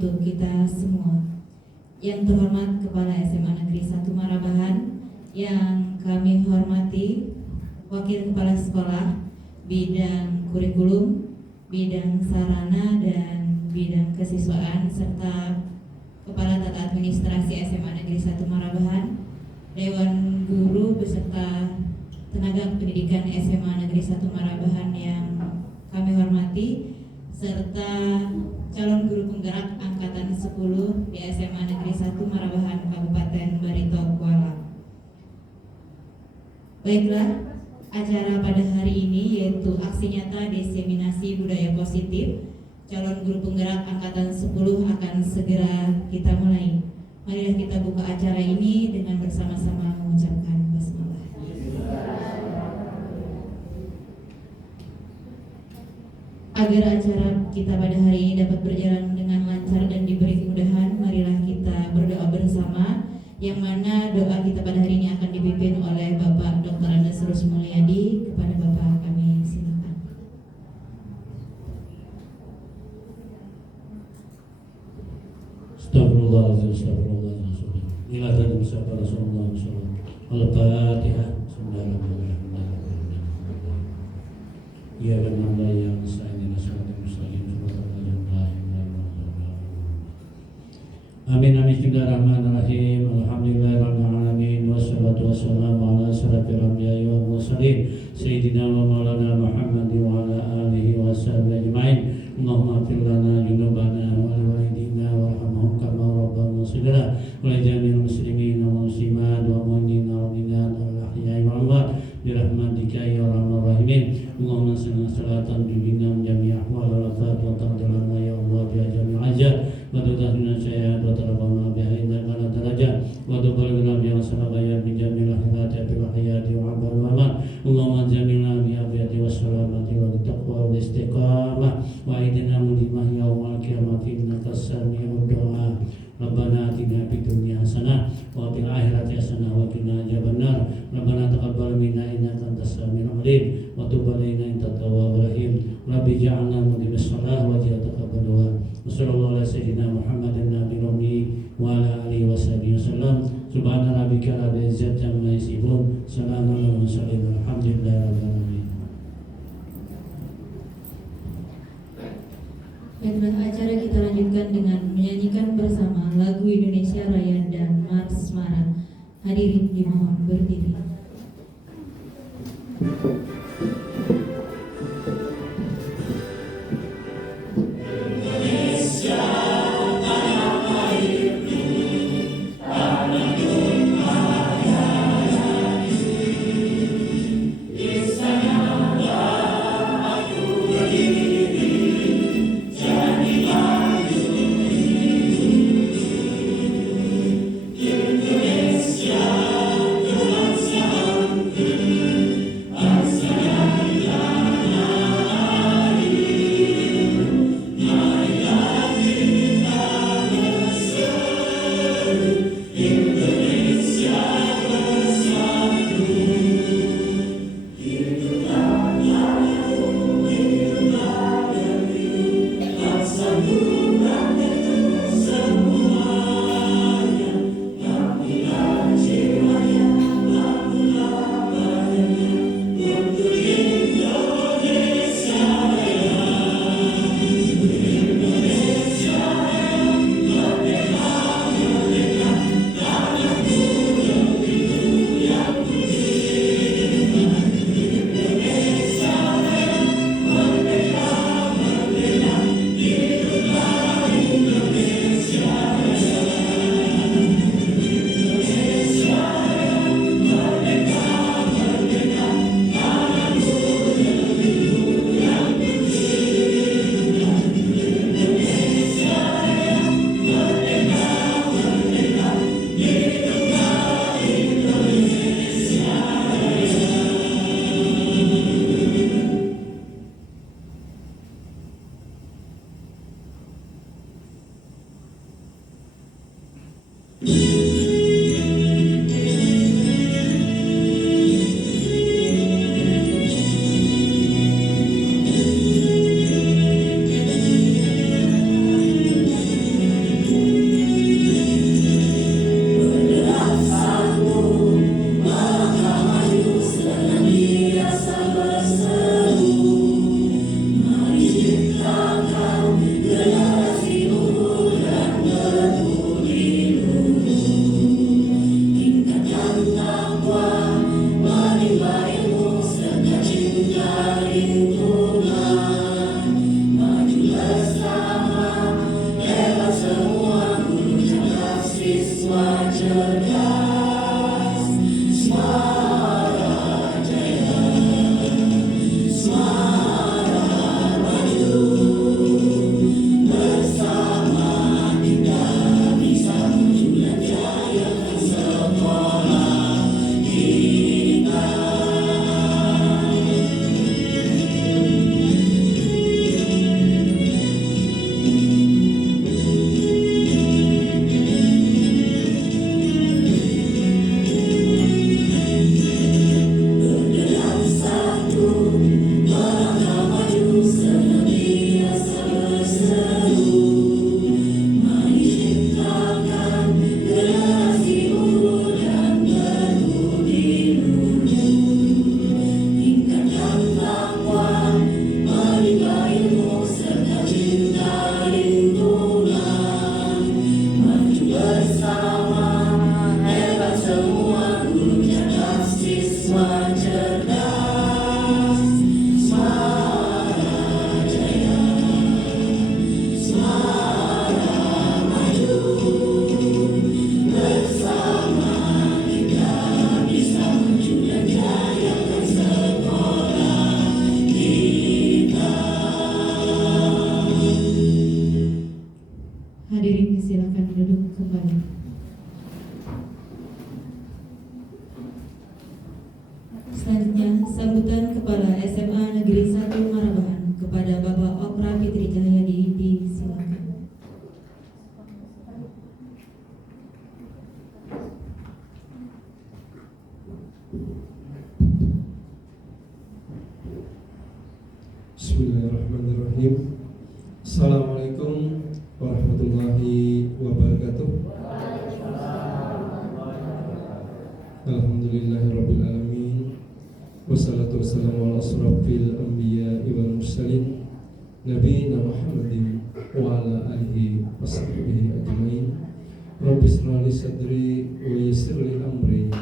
untuk kita semua. Yang terhormat Kepala SMA Negeri 1 Marabahan, yang kami hormati Wakil Kepala Sekolah, bidang kurikulum, bidang sarana dan bidang kesiswaan, serta Kepala Tata Administrasi SMA Negeri 1 Marabahan, Dewan Guru beserta tenaga pendidikan SMA Negeri 1 Marabahan yang kami hormati, serta calon guru penggerak angkatan 10 di SMA Negeri 1 Marabahan Kabupaten Barito Kuala. Baiklah, acara pada hari ini yaitu aksi nyata diseminasi budaya positif calon guru penggerak angkatan 10 akan segera kita mulai. Marilah kita buka acara ini dengan bersama-sama mengucapkan basmalah. Agar acara kita pada hari ini dapat berjalan dengan lancar dan diberi kemudahan, marilah kita berdoa bersama, yang mana doa kita pada hari ini akan dipimpin oleh Bapak Dr. Andes Rus Mulyadi. Kepada Bapak kami silakan. Astagfirullahaladzim, astagfirullahaladzim. Inilah tadi bersama Rasulullah SAW. Al-Fatihah. Ya benar yang saya ingin nasihatkan muslim. Amin amin. Bismillahirrahmanirrahim. Alhamdulillahirrahmanirrahim. Wassalatu wassalamu ala asyrafil anbiya'i wal mursalin Sayyidina wa maulana Muhammad wa ala alihi wa sahbihi ajma'in. Allahumma ighfir lana junubana wa liwalidina warhamhum kama rabbana saghira wa li jami'il muslimin wal muslimat wa mu'minina wal mu'minat wal ahya'i wal amwat bi rahmatika ya arhamar rahimin. Allahumma salli salatan bibina jami'a ahwal wal afat wa taqdirana ya Allah bi jami'il ajal wa tudahna syai'at wa tarabana bi haidna kana darajat wa tuballigna bi asrabaya bi jami'il ahirati bil hayati wa abal wa aman. Allahumma jamilna bi afiyati wassalamati wa taqwa wal istiqamah wa aidina mudimah yaumal qiyamati innaka sami'ud du'a. Rabbana atina fid dunya hasanah wa fil akhirati hasanah wa qina adzabannar. Rabbana taqabbal minna innaka antas samiul alim wa tub alaina intat tawwabur rahim. Rabbi ja'alna muqimis shalah wa ja'al taqabbal du'a. Wassallallahu ala sayyidina Muhammadin nabiyil ummi wa ala alihi washabihi wasallam. Subhana rabbika rabbil izzati amma yasifun. Salamun alal mursalin. Alhamdulillahi rabbil alamin. Baiklah, acara kita lanjutkan dengan menyanyikan bersama lagu Indonesia Raya dan Mars Mara. Hadirin dimohon berdiri. Hadirin silakan duduk kembali. Selanjutnya sambutan Kepala SMA Negeri 1 Marabahan kepada Bapak Okra Fitri Cahyadi disilakan. Bismillahirrahmanirrahim. Assalamualaikum warahmatullahi wabarakatuh. Alhamdulillahirabbil alamin. Wassalatu wassalamu ala asrofil anbiya'i wal mursalin nabiyina Muhammadin wa ala alihi wasahbihi ajmain. Rabbi shrah li sadri wa yassir li amri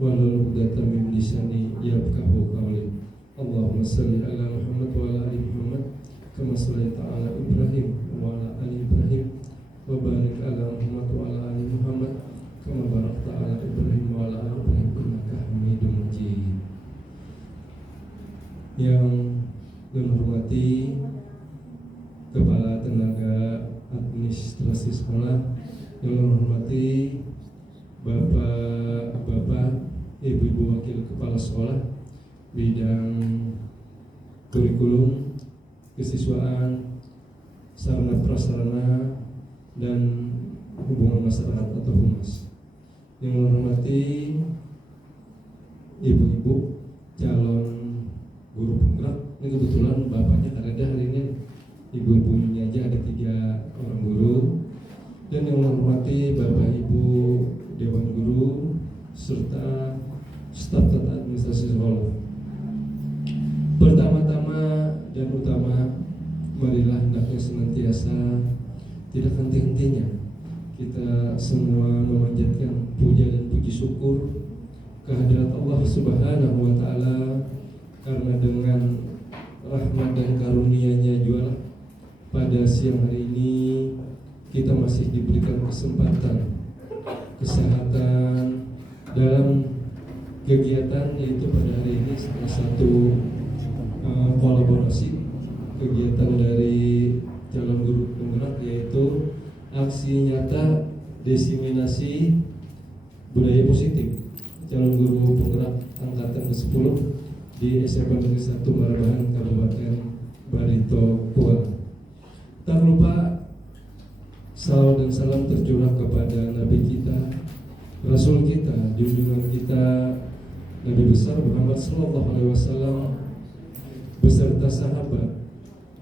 wahlul 'uqdatam min lisani yafqahu qawli. Allahumma shalli ala Muhammad wa ala ali Muhammad kama shallaita ala Ibrahim wa ala ali Ibrahim wa barik ala Muhammad wa ala ali Muhammad kama barakta ala Ibrahim wa ala ali Ibrahim innaka Hamidum Majid. Yang kami hormati Kepala Tenaga Administrasi Sekolah, yang kami hormati Bapak-bapak, Ibu-ibu Wakil Kepala Sekolah bidang kurikulum, kesiswaan, sarana prasarana dan hubungan masyarakat atau humas. Yang menghormati ibu-ibu calon guru penggerak, ini kebetulan bapaknya ada hari ini, ibu-ibunya aja ada 3 orang guru. Dan yang menghormati bapak ibu dewan guru serta staf tata administrasi sekolah. Pertama-tama dan utama, marilah hendaknya senantiasa tidak henti-hentinya kita semua memanjatkan puja dan puji syukur kehadirat Allah Subhanahu wa Ta'ala, karena dengan rahmat dan karunia-Nya jualah pada siang hari ini kita masih diberikan kesempatan kesehatan dalam kegiatan, yaitu pada hari ini salah satu kolaborasi kegiatan dari calon guru penggerak, yaitu aksi nyata diseminasi budaya positif calon guru penggerak angkatan ke-10 di SMA Negeri 1 Marabahan, Kabupaten Barito Kuala. Tak lupa salawat dan salam tercurah kepada Nabi kita, Rasul kita, junjungan kita, Nabi besar Muhammad SAW beserta sahabat,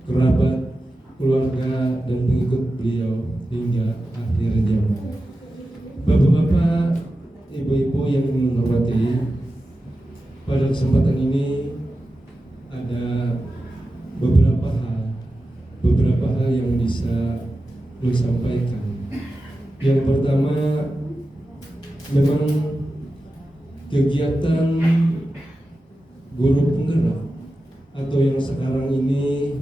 kerabat, keluarga dan pengikut beliau hingga akhir zaman. Bapak-bapak, ibu-ibu yang menghormati, pada kesempatan ini ada beberapa hal yang bisa saya sampaikan. Yang pertama, memang kegiatan guru penggerak atau yang sekarang ini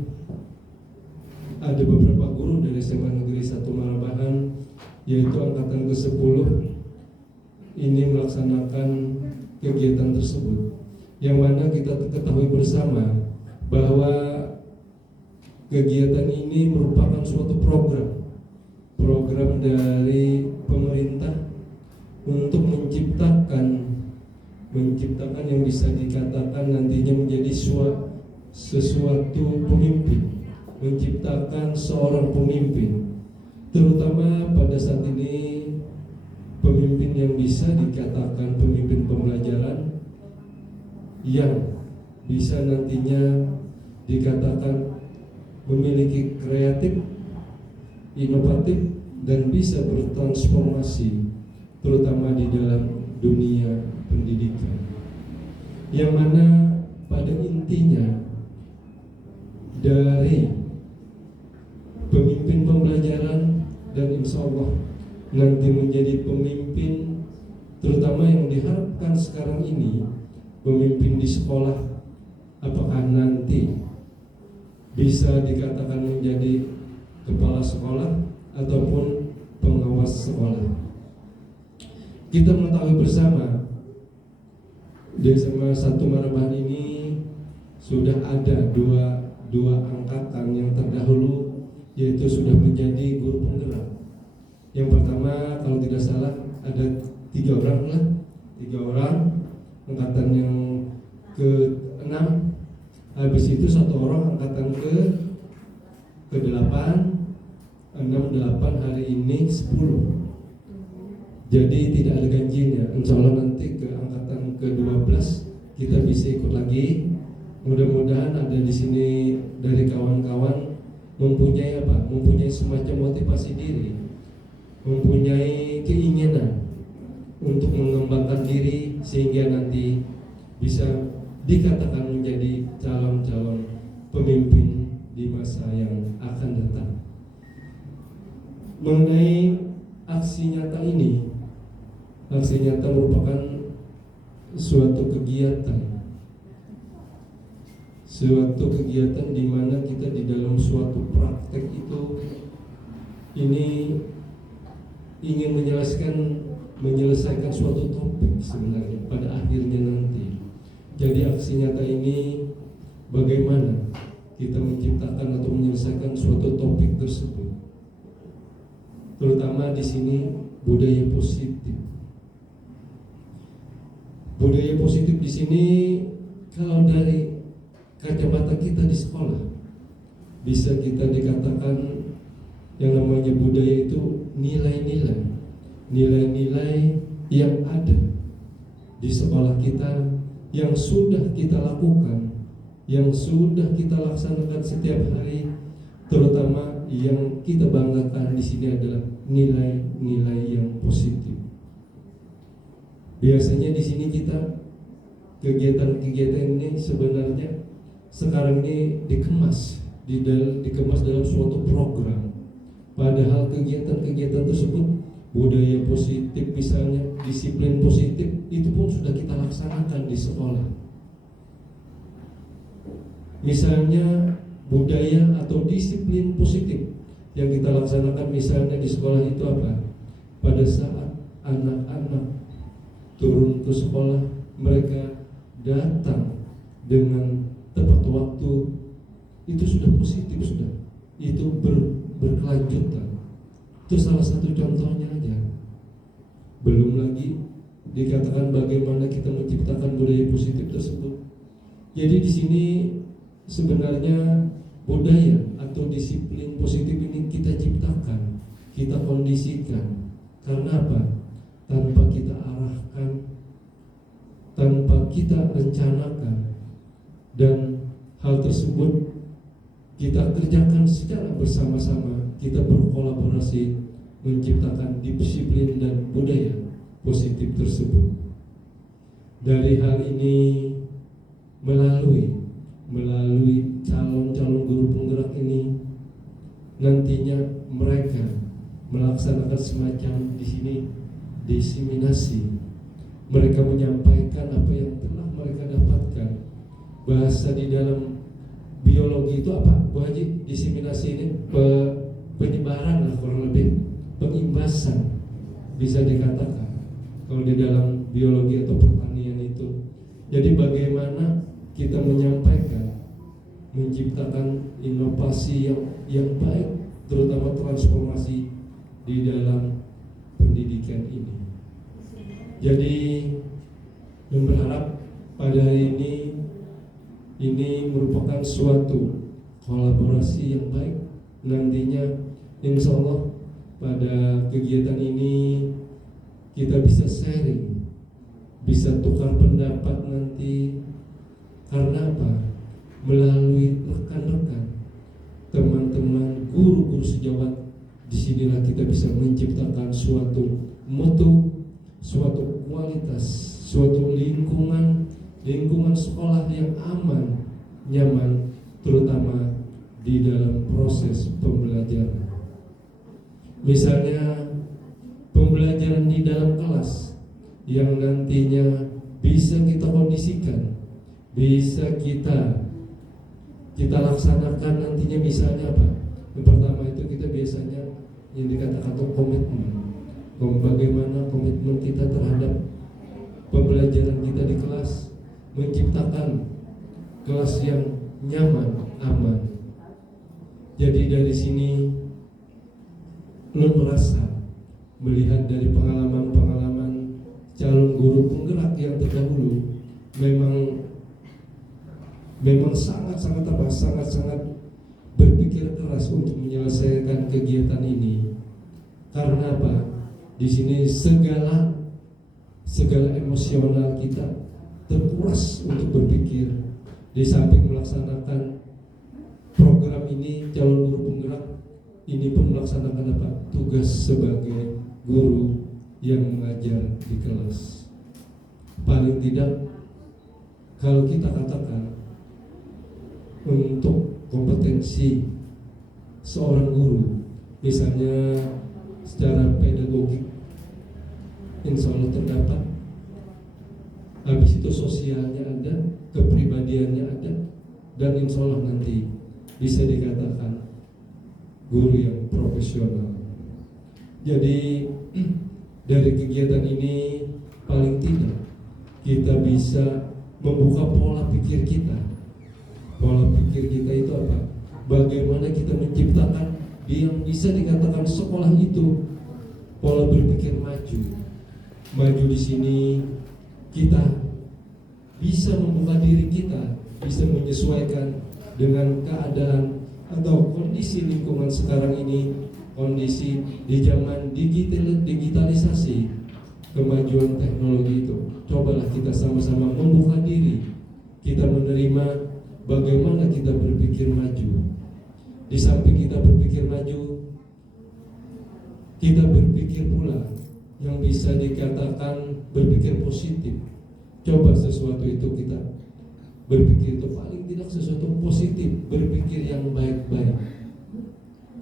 ada beberapa guru dari SMA Negeri 1 Marabahan, yaitu angkatan ke-10 ini melaksanakan kegiatan tersebut, yang mana kita ketahui bersama bahwa kegiatan ini merupakan suatu program dari pemerintah untuk menciptakan yang bisa dikatakan nantinya menjadi sesuatu pemimpin, menciptakan seorang pemimpin, terutama pada saat ini pemimpin yang bisa dikatakan pemimpin pembelajaran, yang bisa nantinya dikatakan memiliki kreatif, inovatif, dan bisa bertransformasi terutama di dalam dunia pendidikan, yang mana pada intinya dari pemimpin pembelajaran dan insya Allah nanti menjadi pemimpin, terutama yang diharapkan sekarang ini pemimpin di sekolah, apakah nanti bisa dikatakan menjadi kepala sekolah ataupun pengawas sekolah. Kita mengetahui bersama di SMA 1 Marabahan ini sudah ada dua angkatan yang terdahulu, yaitu sudah menjadi guru penggerak. Yang pertama kalau tidak salah ada 3 orang, angkatan yang ke-6, habis itu 1 orang angkatan ke-8, 6, 8, hari ini 10. Jadi tidak ada ganjinya. Insya Allah nanti ke angkatan ke-12 kita bisa ikut lagi. Mudah-mudahan ada di sini dari kawan-kawan mempunyai semacam motivasi diri, mempunyai keinginan untuk mengembangkan diri sehingga nanti bisa dikatakan menjadi calon-calon pemimpin di masa yang akan datang. Mengenai aksi nyata ini, aksi nyata merupakan suatu kegiatan di mana kita di dalam suatu praktek itu ini ingin menyelesaikan suatu topik sebenarnya pada akhirnya nanti. Jadi aksi nyata ini bagaimana kita menciptakan atau menyelesaikan suatu topik tersebut, terutama di sini budaya positif. Budaya positif di sini kalau dari kacamata kita di sekolah bisa kita dikatakan yang namanya budaya itu nilai-nilai yang ada di sekolah kita, yang sudah kita lakukan, yang sudah kita laksanakan setiap hari, terutama yang kita banggakan di sini adalah nilai-nilai yang positif. Biasanya di sini kita kegiatan-kegiatan ini sebenarnya sekarang ini dikemas dalam suatu program. Padahal kegiatan-kegiatan tersebut, budaya positif misalnya, disiplin positif, itu pun sudah kita laksanakan di sekolah. Misalnya budaya atau disiplin positif yang kita laksanakan misalnya di sekolah itu apa? Pada saat anak-anak turun ke sekolah, mereka datang dengan tepat waktu, itu sudah positif, itu berkelanjutan. Itu salah satu contohnya aja. Belum lagi dikatakan bagaimana kita menciptakan budaya positif tersebut. Jadi di sini sebenarnya budaya atau disiplin positif ini kita ciptakan, kita kondisikan. Karena apa? Tanpa kita arahkan, tanpa kita rencanakan, dan hal tersebut kita kerjakan secara bersama-sama, kita berkolaborasi menciptakan disiplin dan budaya positif tersebut. Dari hal ini melalui calon-calon guru penggerak ini, nantinya mereka melaksanakan semacam di sini diseminasi. Mereka menyampaikan apa yang telah mereka dapatkan. Bahasa di dalam biologi itu apa, Bu Haji? Diseminasi ini penyebaran lah, kurang lebih pengimbasan bisa dikatakan. kalau di dalam biologi atau pertanian itu. Jadi bagaimana kita menyampaikan, menciptakan inovasi yang baik, terutama transformasi di dalam pendidikan ini. Jadi yang berharap pada hari ini merupakan suatu kolaborasi yang baik. Nantinya insya Allah pada kegiatan ini kita bisa sharing, bisa tukar pendapat nanti. Karena apa? Melalui rekan-rekan, teman-teman, guru-guru sejawat, disinilah kita bisa menciptakan suatu mutu, suatu kualitas, suatu lingkungan sekolah yang aman, nyaman, terutama di dalam proses pembelajaran. Misalnya pembelajaran di dalam kelas yang nantinya bisa kita kondisikan, bisa kita laksanakan nantinya. Misalnya apa? Yang pertama itu kita biasanya yang dikatakan komitmen. Bagaimana komitmen kita terhadap pembelajaran kita di kelas, menciptakan kelas yang nyaman, aman. Jadi dari sini lu merasa melihat dari pengalaman calon guru penggerak yang terdahulu, memang sangat berpikir keras untuk menyelesaikan kegiatan ini. Karena apa? Di sini segala emosional kita terkuras untuk berpikir. Di samping melaksanakan program ini, calon guru penggerak ini pun melaksanakan apa? Tugas sebagai guru yang mengajar di kelas. Paling tidak, kalau kita katakan untuk kompetensi seorang guru, misalnya secara pedagogik, insya Allah terdapat. Habis itu sosialnya ada, kepribadiannya ada, dan insya Allah nanti bisa dikatakan guru yang profesional. Jadi dari kegiatan ini paling tidak kita bisa membuka pola pikir kita. Pola pikir kita itu apa? Bagaimana kita menciptakan yang bisa dikatakan sekolah itu pola berpikir maju. Maju di sini kita bisa membuka diri kita, bisa menyesuaikan dengan keadaan atau kondisi lingkungan sekarang ini, kondisi di zaman digitalisasi, kemajuan teknologi itu. Cobalah kita sama-sama membuka diri, kita menerima bagaimana kita berpikir maju. Di samping kita berpikir maju, kita berpikir pula yang bisa dikatakan berpikir positif. Coba sesuatu itu kita berpikir itu paling tidak sesuatu positif, berpikir yang baik-baik.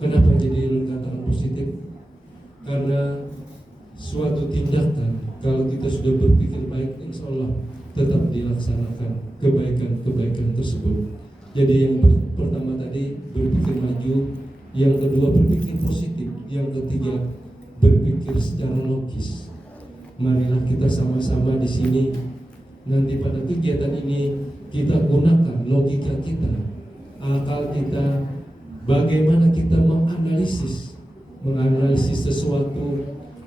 Kenapa jadi katakan positif? Karena suatu tindakan kalau kita sudah berpikir baik, insya Allah tetap dilaksanakan kebaikan tersebut. Jadi yang pertama tadi berpikir maju, yang kedua berpikir positif, yang ketiga berpikir secara logis. Marilah kita sama-sama di sini nanti pada kegiatan ini kita gunakan logika kita, akal kita, bagaimana kita menganalisis sesuatu,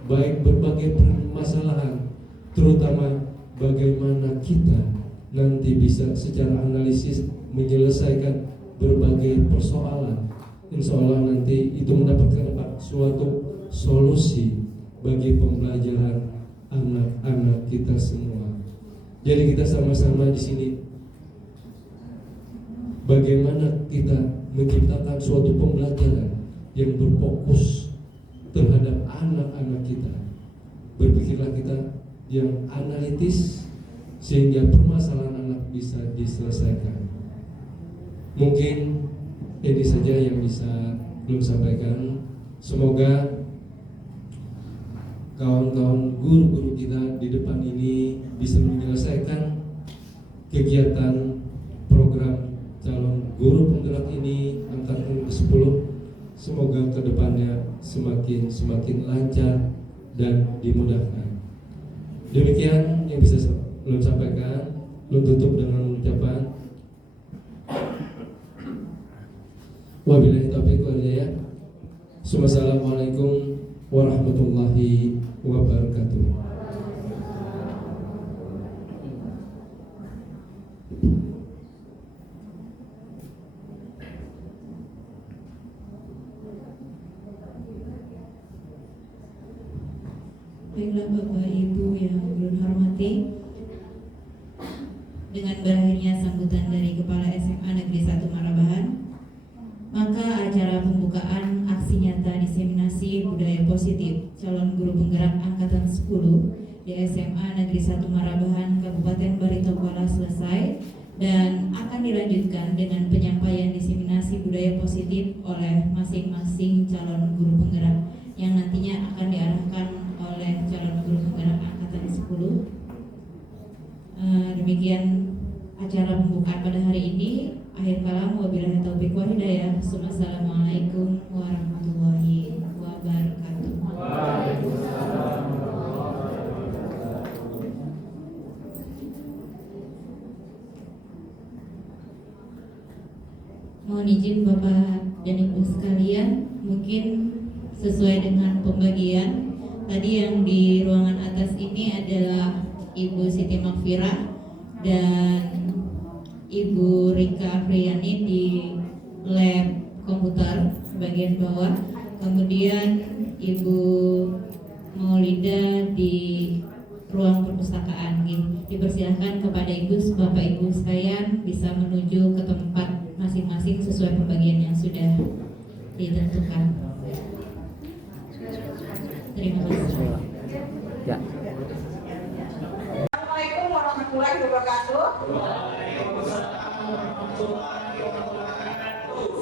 baik berbagai permasalahan, terutama bagaimana kita nanti bisa secara analisis menyelesaikan berbagai persoalan. Insya Allah nanti itu mendapatkan suatu solusi bagi pembelajaran anak-anak kita semua. Jadi kita sama-sama di sini bagaimana kita menciptakan suatu pembelajaran yang berfokus terhadap anak-anak kita. Berpikirlah kita yang analitis sehingga permasalahan anak bisa diselesaikan. Mungkin ini saja yang bisa belum sampaikan. Semoga kawan-kawan guru-guru kita di depan ini bisa menyelesaikan kegiatan program calon guru penggerak ini angkatan ke-10. Semoga kedepannya semakin lancar dan dimudahkan. Demikian yang bisa ulun sampaikan. Ulun tutup dengan ucapan wabillahi taufiq wal hidayah. Wassalamualaikum warahmatullahi wabarakatuh. Baiklah Bapak Ibu yang ulun hormati, dengan berakhirnya sambutan dari Kepala SMA Negeri 1 Marabahan, maka acara pembukaan aksi nyata diseminasi budaya positif calon guru penggerak angkatan 10 di SMA Negeri 1 Marabahan Kabupaten Baritokwala selesai dan akan dilanjutkan dengan penyampaian diseminasi budaya positif oleh masing-masing calon guru penggerak yang nantinya akan diarahkan oleh calon guru penggerak angkatan 10. Demikian acara pembukaan pada hari ini. Akhir kalam, wabillahi taufiq wal hidayah. Wassalamualaikum warahmatullahi wabarakatuh. Mohon izin Bapak dan Ibu sekalian, mungkin sesuai dengan pembagian tadi yang di ruangan atas ini adalah Ibu Siti Makfirah dan Ibu Rika Afriyani di lab komputer bagian bawah, kemudian Ibu Maulida di ruang perpustakaan. Dipersilahkan kepada Ibu, Bapak Ibu sekalian bisa menuju ke tempat masing-masing sesuai pembagian yang sudah ditentukan. Terima kasih. Ya. Assalamualaikum warahmatullahi wabarakatuh.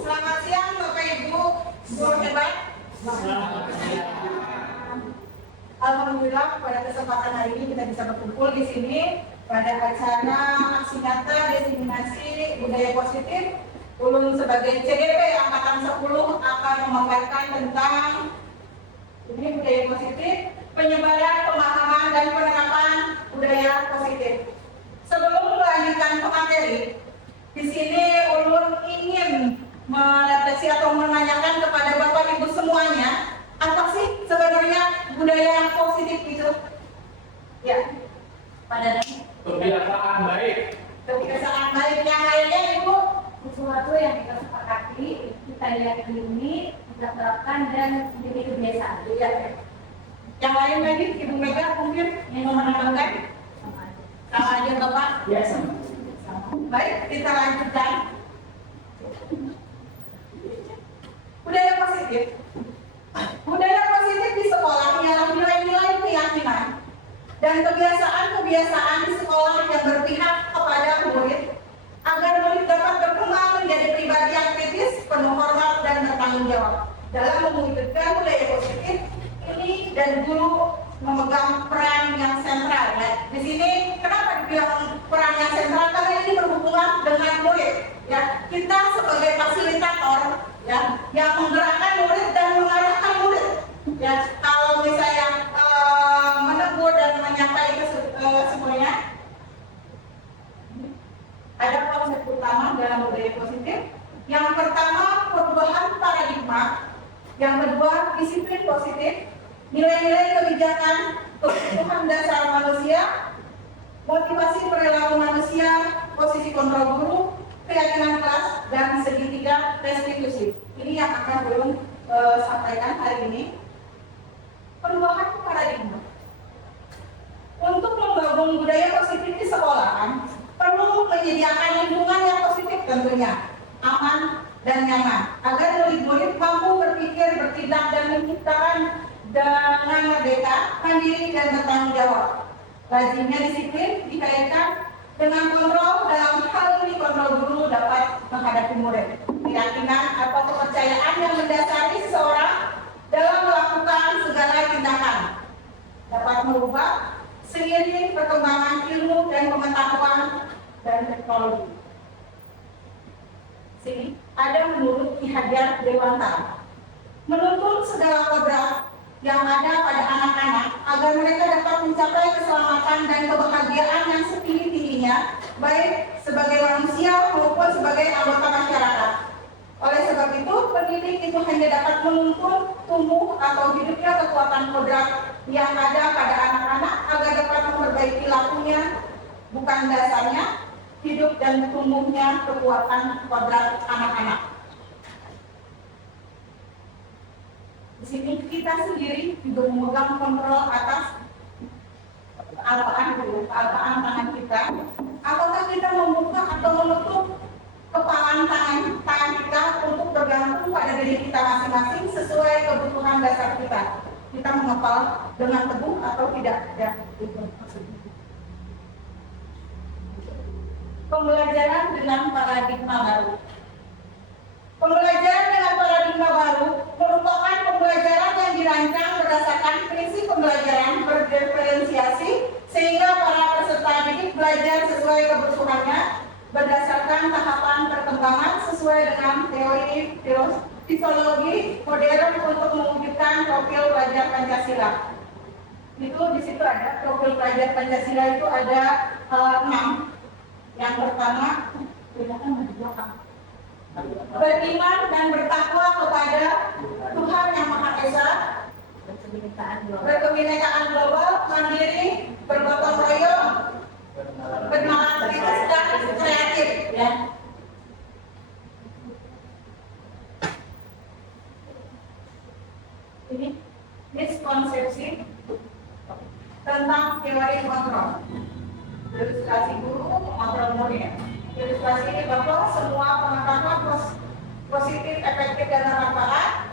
Selamat siang Bapak Ibu guru hebat. Alhamdulillah pada kesempatan hari ini kita bisa berkumpul di sini pada acara aksi nyata diseminasi budaya positif. Ulun sebagai CDP angkatan 10 akan memaparkan tentang ini budaya positif, penyebaran, pemahaman dan penerapan budaya positif. Sebelum melanjutkan ke materi, di sini ulun ingin merefleksi atau menanyakan kepada Bapak Ibu semuanya, apa sih sebenarnya budaya positif itu? Ya, pada kebiasaan baik. Kebiasaan baik yang lainnya Ibu? Sesuatu yang kita sepakati, kita yakini, kita terapkan dan menjadi kebiasaan. Iya. Yang lain lagi, Ibu Mega mungkin yang mau menambahkan? Sama aja Bapak? Ya, sama. Baik, kita lanjutkan. Budaya positif. Budaya positif di sekolah ialah nilai-nilai keyakinan dan kebiasaan-kebiasaan di sekolah yang berpihak kepada murid agar murid dapat berkembang menjadi pribadi yang kritis, penuh hormat dan bertanggung jawab. Dalam mewujudkan budaya positif ini dan guru memegang peran yang sentral. Ya. Di sini kenapa dibilang peran yang sentral? Karena ini berhubungan dengan murid. Ya, kita sebagai fasilitator ya yang menggerakkan murid dan mengarahkan murid. Ya, kalau misalnya menegur dan menyampaikan semuanya, ada konsep utama dalam budaya positif. Yang pertama, perubahan paradigma. Yang kedua, disiplin positif. Nilai-nilai kebijakan, kebutuhan dasar manusia, motivasi perilaku manusia, posisi kontrol guru, keyakinan kelas, dan segitiga restitusi. Ini yang akan belum sampaikan hari ini. Perubahan paradigma. Untuk membangun budaya positif di sekolahan, perlu menyediakan lingkungan yang positif tentunya, aman dan nyaman, agar murid-murid mampu berpikir, bertindak, dan menciptakan dengan merdeka, mandiri, dan bertanggung jawab. Lazimnya disiplin dikaitkan dengan kontrol. Dalam hal ini kontrol guru dapat menghadapi murid. Keyakinan atau kepercayaan yang mendasari seseorang dalam melakukan segala tindakan dapat merubah seiring perkembangan ilmu dan pengetahuan dan teknologi. Sini ada menurut Ki Hajar Dewantara, menuntun segala kodrat yang ada pada anak-anak agar mereka dapat mencapai keselamatan dan kebahagiaan yang setinggi-tingginya, baik sebagai manusia maupun sebagai anggota masyarakat. Oleh sebab itu, pendidik itu hanya dapat menuntun, tumbuh, atau hidupnya kekuatan kodrat yang ada pada anak-anak agar dapat memperbaiki lakunya, bukan dasarnya, hidup dan tumbuhnya kekuatan kodrat anak-anak. Di sini kita sendiri juga memegang kontrol atas kealpaan tangan kita. Apakah kita membuka atau menutup kepalan tangan kita untuk bergantung pada diri kita masing-masing sesuai kebutuhan dasar kita. Kita mengepal dengan teguh atau tidak. Ya, itu maksudnya. Pembelajaran dengan paradigma baru. Pembelajaran dengan paradigma baru merupakan pembelajaran yang dirancang berdasarkan prinsip pembelajaran berdiferensiasi sehingga para peserta didik belajar sesuai kebutuhannya berdasarkan tahapan perkembangan sesuai dengan teori fisiologi modern untuk mewujudkan profil pelajar Pancasila. Itu di situ ada profil pelajar Pancasila itu ada 6. Yang pertama, beriman dan bertakwa kepada Tuhan Yang Maha Esa, berkebinekaan global, mandiri, bergotong royong, bernalar kritis dan kreatif. Ya. Ini miskonsepsi tentang teori kontrol. Ilustrasi guru kontrol murid. Ilustrasi ini bahwa semua pengetahuan positif, efektif, dan bermanfaat.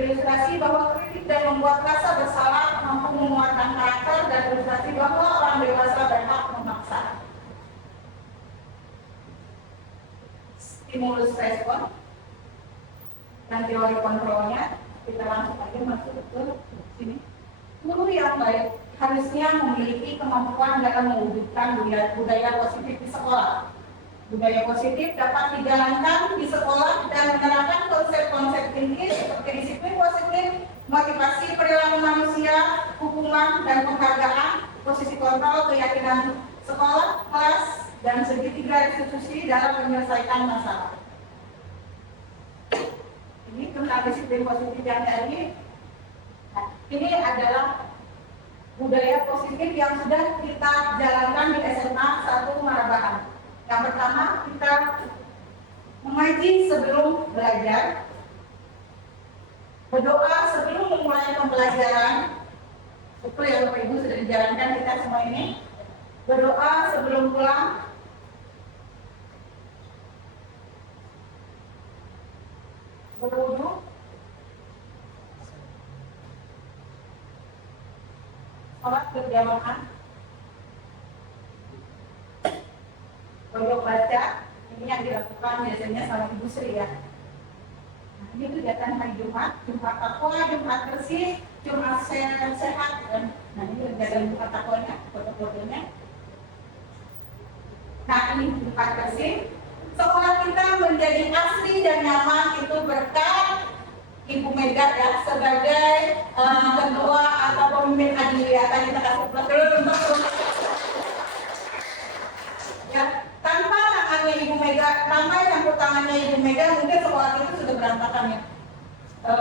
Ilustrasi bahwa kritik dan membuat rasa bersalah mampu menguatkan karakter, dan ilustrasi bahwa orang dewasa berhak memaksa. Stimulus respon dan teori kontrolnya, kita langsung aja masuk ke sini. Guru yang baik harusnya memiliki kemampuan dalam mewujudkan budaya positif di sekolah. Budaya positif dapat dijalankan di sekolah dan menerapkan konsep-konsep tinggi seperti disiplin positif, motivasi perilaku manusia, hukuman dan penghargaan, posisi kontrol, keyakinan sekolah, kelas, dan segitiga institusi dalam menyelesaikan masalah. Ini tentang disiplin positif yang tadi. Nah, ini adalah budaya positif yang sudah kita jalankan di SMA 1 Marabahan. Yang pertama, kita mengaji sebelum belajar, berdoa sebelum memulai pembelajaran. Itu yang Bapak Ibu sudah dijalankan kita semua ini. Berdoa sebelum pulang, berwudu, sholat berjamaah, pojok baca. Ini yang dilakukan biasanya sama Ibu Sri ya. Nah, ini kegiatan hari Jumat, Jumat takwa, Jumat bersih, Jumat sehat, dan nah ini kegiatan Jumat takwanya, foto-fotonya. Nah ini Jumat bersih. Sekolah kita menjadi asri dan nyaman itu berkat Ibu Mega ya sebagai ketua atau pemimpin Adiliyah. Tadi kita kasih ya, tanpa tangannya Ibu Mega, tanpa campur tangannya Ibu Mega, mungkin sekolah itu sudah berantakan ya.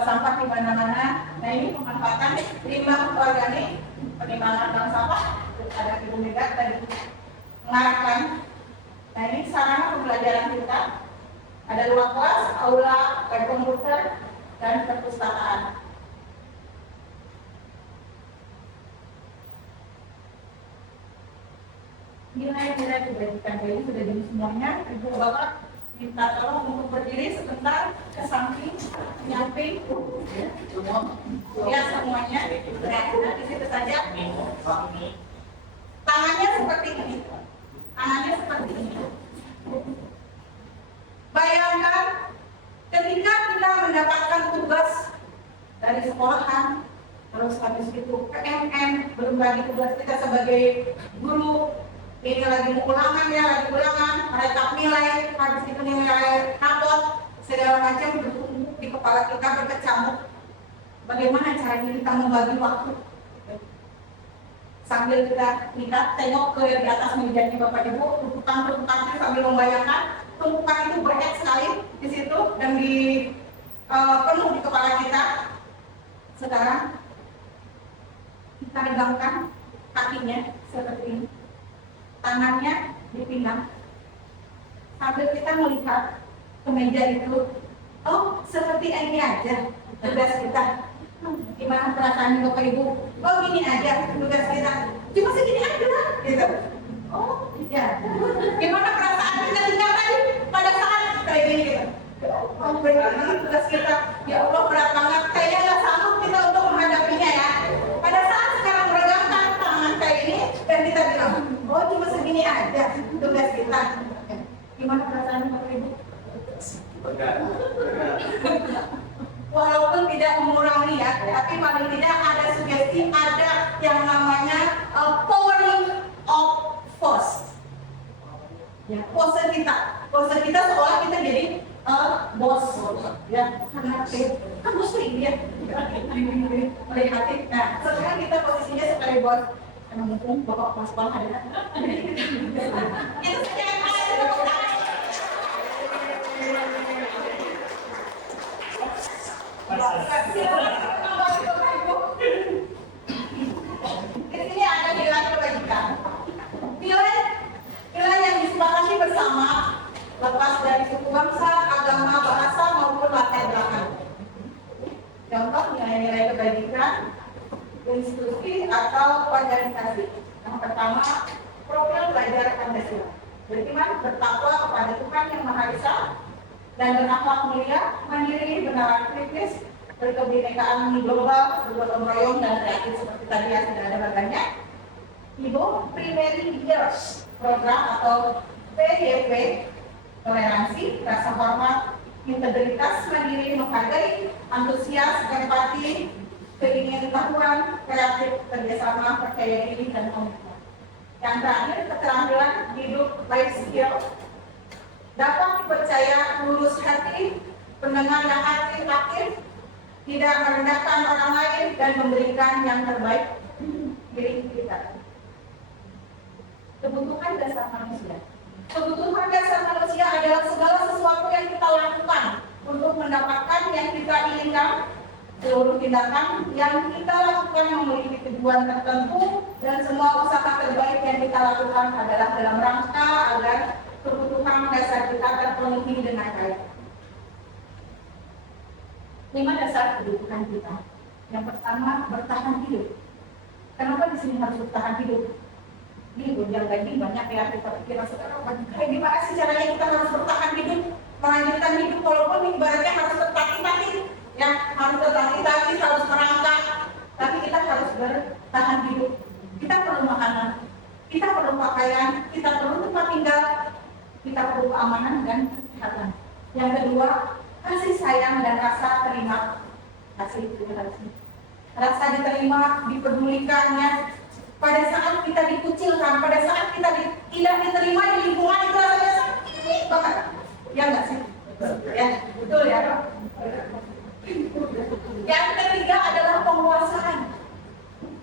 Sampah di mana-mana. Nah ini pemanfaatan limbah organik, penimbangan bank sampah, ada Ibu Mega tadi mengarahkan. Nah ini sarana pembelajaran kita. Ada ruang kelas, aula, komputer, dan perpustakaan. Nilai-nilai kebajikan ini sudah jadi semuanya. Ibu Bapak minta tolong untuk berdiri sebentar ke samping, nyamping, ya semuanya. Nah, di situ saja. Tangannya seperti ini. Tangannya seperti ini. Bayangkan ketika kita mendapatkan tugas dari sekolahan, terus habis itu PMM, belum lagi tugas kita sebagai guru, ini lagi ulangan ya, lagi ulangan, merekap nilai, habis itu nilai rapot, segala macam bertumpuk di kepala kita berkecamuk. Bagaimana caranya kita membagi waktu? Sambil kita lihat, tengok ke di atas mejanya Bapak Ibu, tumpukan-tumpukannya sambil membayangkan tumpukan itu banyak sekali di situ dan penuh di kepala kita. Sekarang kita regangkan kakinya seperti ini, tangannya dipinang, sambil kita melihat ke meja itu. Oh, seperti ini aja tugas kita. Gimana perasaan Bapak Ibu? Oh, gini aja tugas kita. Cuma segini aja gitu. Oh, ya. Gimana perasaan kita tinggal tadi pada saat kayak gini gitu. Oh, berat banget tugas kita. Ya Allah, berat banget. Kayaknya nggak sanggup kita untuk menghadapinya ya. Pada saat sekarang meregangkan tangan kayak ini dan kita bilang, oh cuma segini aja tugas kita. Gimana perasaan Bapak Ibu? Walaupun tidak mengurangi ya, tapi paling tidak ada sugesti, ada yang namanya powering of force. Ya, pose kita seolah kita jadi bos, ya, karena kan bos ini ya, melihat. Nah, sekarang kita posisinya sebagai bos. Karena mungkin bapak pas sekolah ada. Itu saja yang ada di tepuk tangan. Di sini ada nilai kebajikan. Nilai yang disepakati bersama, lepas dari suku bangsa, agama, bahasa maupun latar belakang. Contoh nilai-nilai kebajikan institusi atau organisasi. Yang pertama, program belajar Pancasila. Beriman bertakwa kepada Tuhan Yang Maha Esa dan berakhlak mulia, mandiri, benar kritis, berkebinekaan global, bergotong royong dan kreatif seperti tadi yang sudah ada bagiannya. Ibu Primary Years program atau PYP, toleransi, rasa hormat, integritas, mandiri, menghargai, antusias, empati, keingintahuan, kreatif, kerjasama, percaya diri, dan komitmen. Yang terakhir, keterampilan hidup life skill, dapat dipercaya, lurus hati, pendengar yang aktif, tidak merendahkan orang lain, dan memberikan yang terbaik diri kita. Kebutuhan dasar manusia. Kebutuhan dasar manusia adalah segala sesuatu yang kita lakukan untuk mendapatkan yang kita inginkan. Seluruh tindakan yang kita lakukan memiliki tujuan tertentu dan semua usaha terbaik yang kita lakukan adalah dalam rangka agar kebutuhan dasar kita terpenuhi dengan baik. 5 dasar kebutuhan kita. Yang pertama, bertahan hidup. Kenapa di sini harus bertahan hidup? Ini gonjang ganjing banyak ya, kita pikir sekarang kayak gimana sih caranya kita harus bertahan hidup, melanjutkan hidup walaupun ibaratnya harus tertati-tati, ya harus tertati-tati, harus merangkak, tapi kita harus bertahan hidup. Kita perlu makanan, kita perlu pakaian, kita perlu tempat tinggal, kita perlu keamanan dan kesehatan. Yang kedua, kasih sayang dan rasa terima kasih, rasa diterima, dipedulikannya. Pada saat kita dikucilkan, pada saat kita tidak diterima di lingkungan itu rasanya sakit banget, ya nggak sih? Ya betul ya. Yang ketiga adalah penguasaan,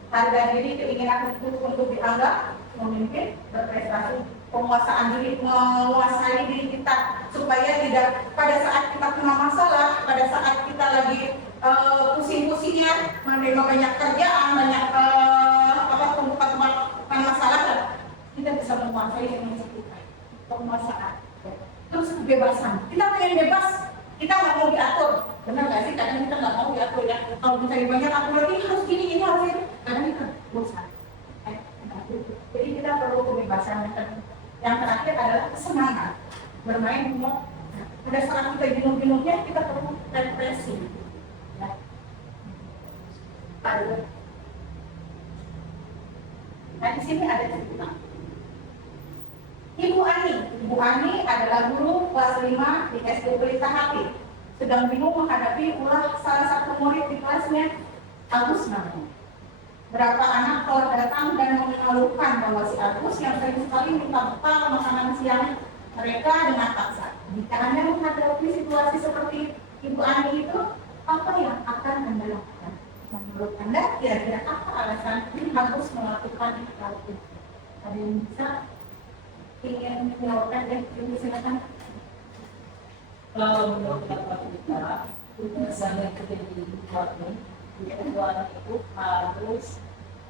harga diri, keinginan untuk dianggap memimpin, berprestasi. Penguasaan diri, menguasai diri kita supaya tidak pada saat kita kena masalah, pada saat kita lagi pusing-pusingnya, menerima banyak kerjaan, banyak tumpukan masalah, kita bisa menguasai dengan kita. Penguasaan, terus kebebasan. Kita pengen bebas, kita nggak mau diatur, benar nggak sih? Kadang kita nggak mau diatur ya. Kalau misalnya banyak aturan ini harus gini, ini harus ini, kadang kita bosan. Jadi kita perlu kebebasan. Yang terakhir adalah kesenangan, bermain humor. Pada saat kita jenuh-jenuhnya, kita perlu represi. Ya. Nah di sini ada cerita. Ibu Ani adalah guru kelas 5 di SD Pelita Hati. Sedang bingung menghadapi ulah salah satu murid di kelasnya, Agus namanya. Berapa anak telah datang dan mengeluhkan bahwa si Agus yang sering sekali minta bekal makanan siang mereka dengan paksa. Jika Anda menghadapi situasi seperti Ibu Ani itu, apa yang akan Anda lakukan? Menurut Anda kira-kira apa alasan harus melakukan hal itu? Ada yang bisa ingin menjawabkan dan silakan. Kalau menurut pendapat kita sangat terjadi kebutuhan itu harus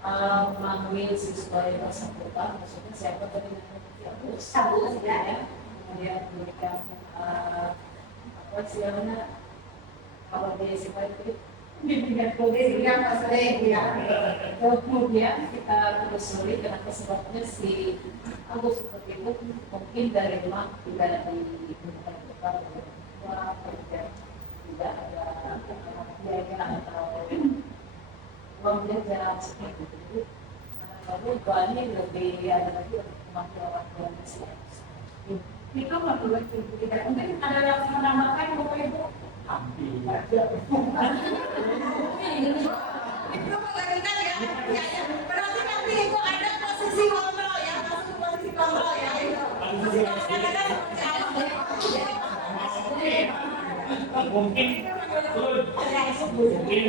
mengambil siswa yang bersangkutan, maksudnya siapa tadi harus ya, kemudian memberikan apa istilahnya kalau dia seperti Bimbingan kode yang maksudnya ya. kemudian kita telusuri kenapa sebabnya si Agus seperti itu, mungkin dari rumah tidak dibutuhkan tidak ada biaya atau uang jajan seperti itu. Lalu bahannya lebih ada lagi kemampuan yang besar. Itu menurut Ibu tidak mungkin ada yang menambahkan Bapak Ibu. Itu mengerikan ya. Berarti nanti Ibu ada posisi kontrol ya, masuk posisi kontrol ya. Mungkin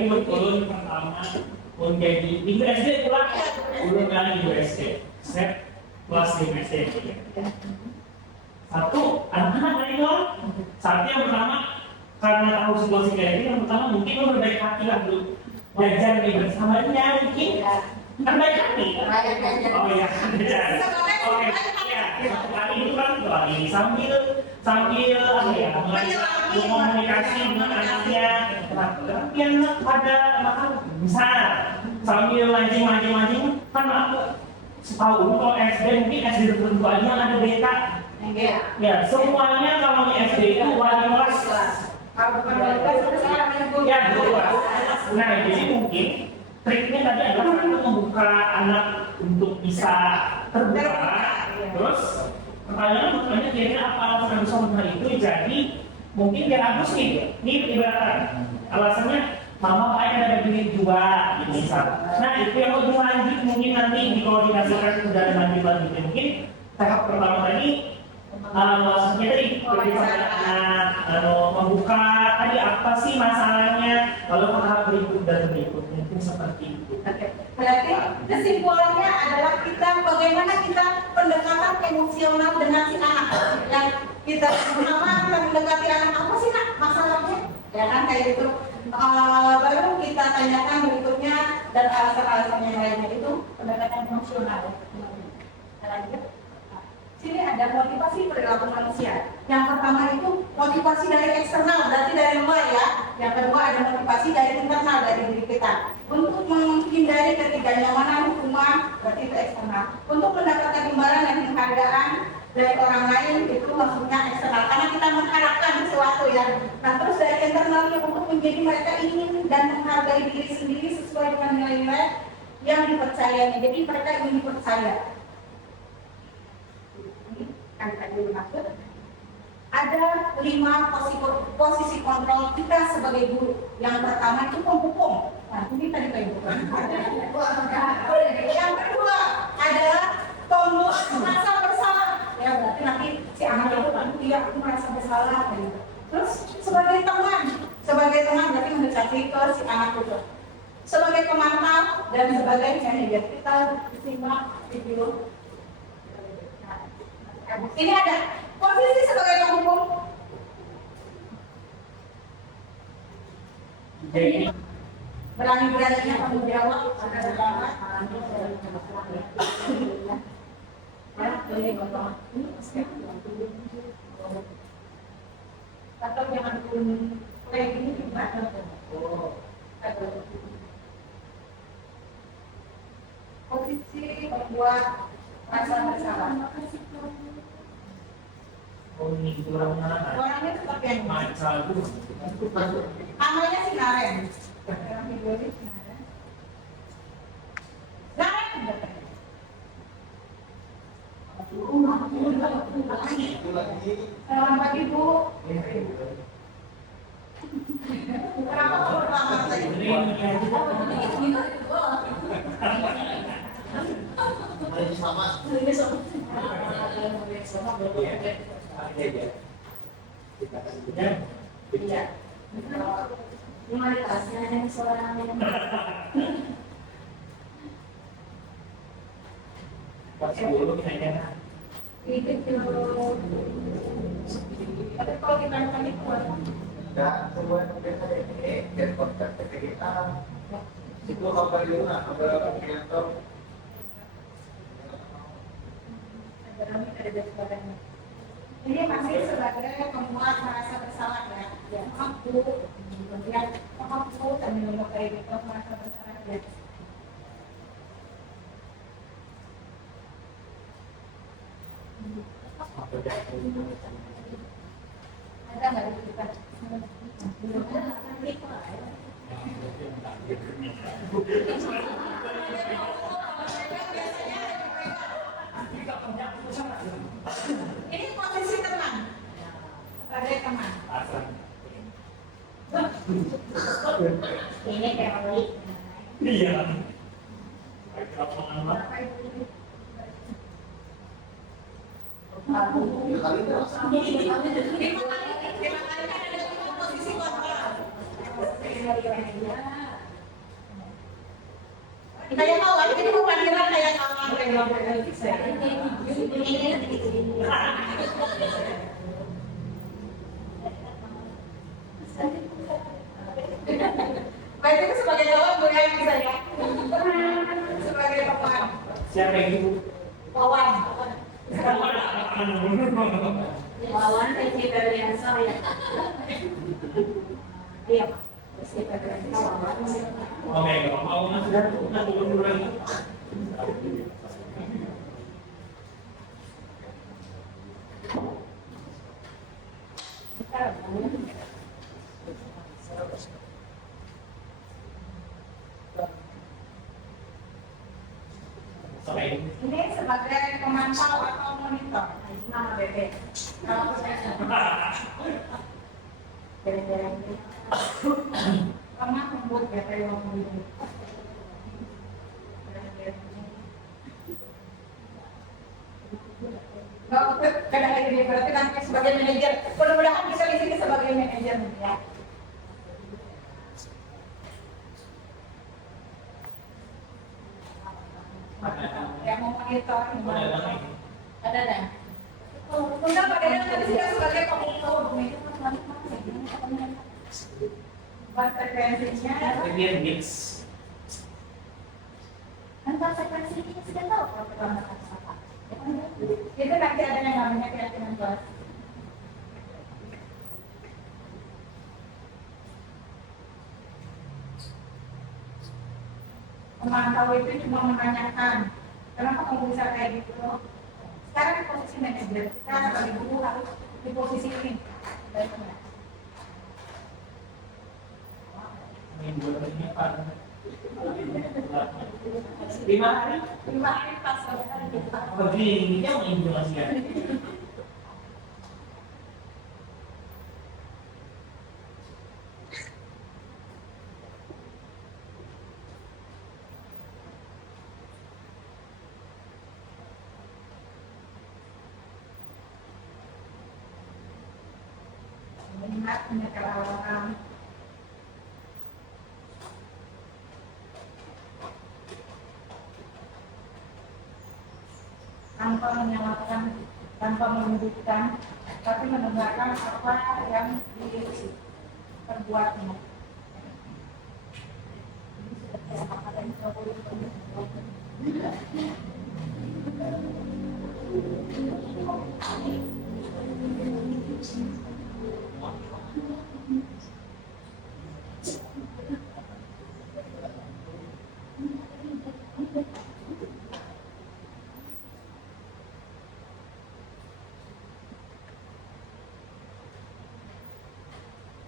betul pertama menjadi itu SD pula belum kan di SD set kelas 5 SD. Satu anak-anak dari luar. Satu yang pertama karena tahu situasi kayak ini, yang pertama mungkin lo berbaik hati lah dulu jajan nih bersamanya mungkin kan baik hati. Oh iya jajan. Oke ya lagi itu kan lagi sambil apa ya komunikasi dengan anaknya. Tapi anak pada makan besar sambil mancing kan aku setahu kalau SD mungkin SD tertentu aja yang ada BK. Ya semuanya kalau di SD itu wali kelas. Ya betul. Nah jadi mungkin triknya tadi adalah membuka anak untuk bisa terbuka. Terus pertanyaannya kira-kira apa alasan Agus hal itu? Jadi mungkin biar Agus nih, ini ibaratkan alasannya mama pakai ada duit juga gitu misal. Nah itu yang lebih lanjut mungkin nanti dikoordinasikan dari lanjut mungkin tahap pertama tadi maksudnya tadi membuka tadi apa sih masalahnya lalu tahap berikutnya mungkin seperti itu. Berarti kesimpulannya adalah bagaimana kita pendekatan emosional dengan si anak yang kita pertama mendekati anak apa sih nak masalahnya ya kan kayak gitu. Baru kita tanyakan berikutnya dan alasan-alasan yang lainnya itu pendekatan emosional. Lanjut. Sini ada motivasi perilaku manusia. Yang pertama itu motivasi dari eksternal, berarti dari luar ya. Yang kedua ada motivasi dari internal, dari diri kita. Untuk menghindari ketidaknyamanan hukuman, berarti itu eksternal. Untuk mendapatkan imbalan dan penghargaan dari orang lain, itu maksudnya eksternal. Karena kita mengharapkan sesuatu ya. Nah terus dari internalnya untuk menjadi mereka ingin dan menghargai diri sendiri sesuai dengan nilai-nilai yang dipercayai. Jadi mereka ingin dipercaya. Tadi dimaksud ada 5 posisi kontrol kita sebagai guru. Yang pertama itu penghukum. Nah, ini tadi Pak Ibu. Yang kedua adalah tombol merasa bersalah. Ya berarti nanti si anak itu iya aku merasa bersalah. Gitu. Terus sebagai teman berarti mendekati ke si anak itu. Sebagai pemantau dan sebagainya ya kita simak video. Ini ada posisi sebagai penghukum. Berani-beraninya kamu jawab ada banget. Atau jangan pun kayak gini gimana? Posisi membuat rasa bersalah. Orangnya seperti yang namanya si Naren. Selamat pagi Bu. Kenapa kamu berlama tadi? Kualitasnya yang seorang yang Pas 10 kayaknya. itu Tapi kalau kita makan itu Dan semua yang biasa ini dan kontak kita itu apa dulu nah apa kreator ini masih sebagai pembuat merasa bersalah ya. Mampu, kemudian mampu dan menolak kayak gitu merasa bersalah ya. Ada nggak di kita? Ini posisi teman, sebagai teman. ini teori. Iya. Kalau pengalaman. Posisi kontrol. Kayak mau, ini bukan kira kayak kawan Baik itu sebagai kawan boleh yang bisa ya. Sebagai kawan. Siapa yang ibu? Kawan. Lawan PC Febriansa ya. Iya, PC Febriansa lawan. Oke, kalau mau mas sudah turun dulu lagi. Sampai Ini sebagai pemantau atau monitor. Mana bebek? Kalau pernah membuat BPO ini. Kadang-kadang dia berarti nanti sebagai manajer. Mudah-mudahan bisa di sini sebagai manajer ya. Yang mau monitor ada dah. Enggak, Pak Dedan tadi sudah sebagai pemonitor. Konsekuensinya Bagian mix. Kan konsekuensi kita sudah tahu kalau kita makan apa. itu nanti ada yang namanya keyakinan kelas. Pemantau itu cuma menanyakan kenapa kamu bisa kayak gitu. Sekarang di posisi manajer, kita sebagai guru harus di posisi ini. Minggu ini apa? 5 hari? 5 hari pas hari kita. Begini yang minggu masih ya. Melihat penyekelauan tanpa menyalahkan, tanpa menyudutkan, tapi mendengarkan apa yang diperbuatnya.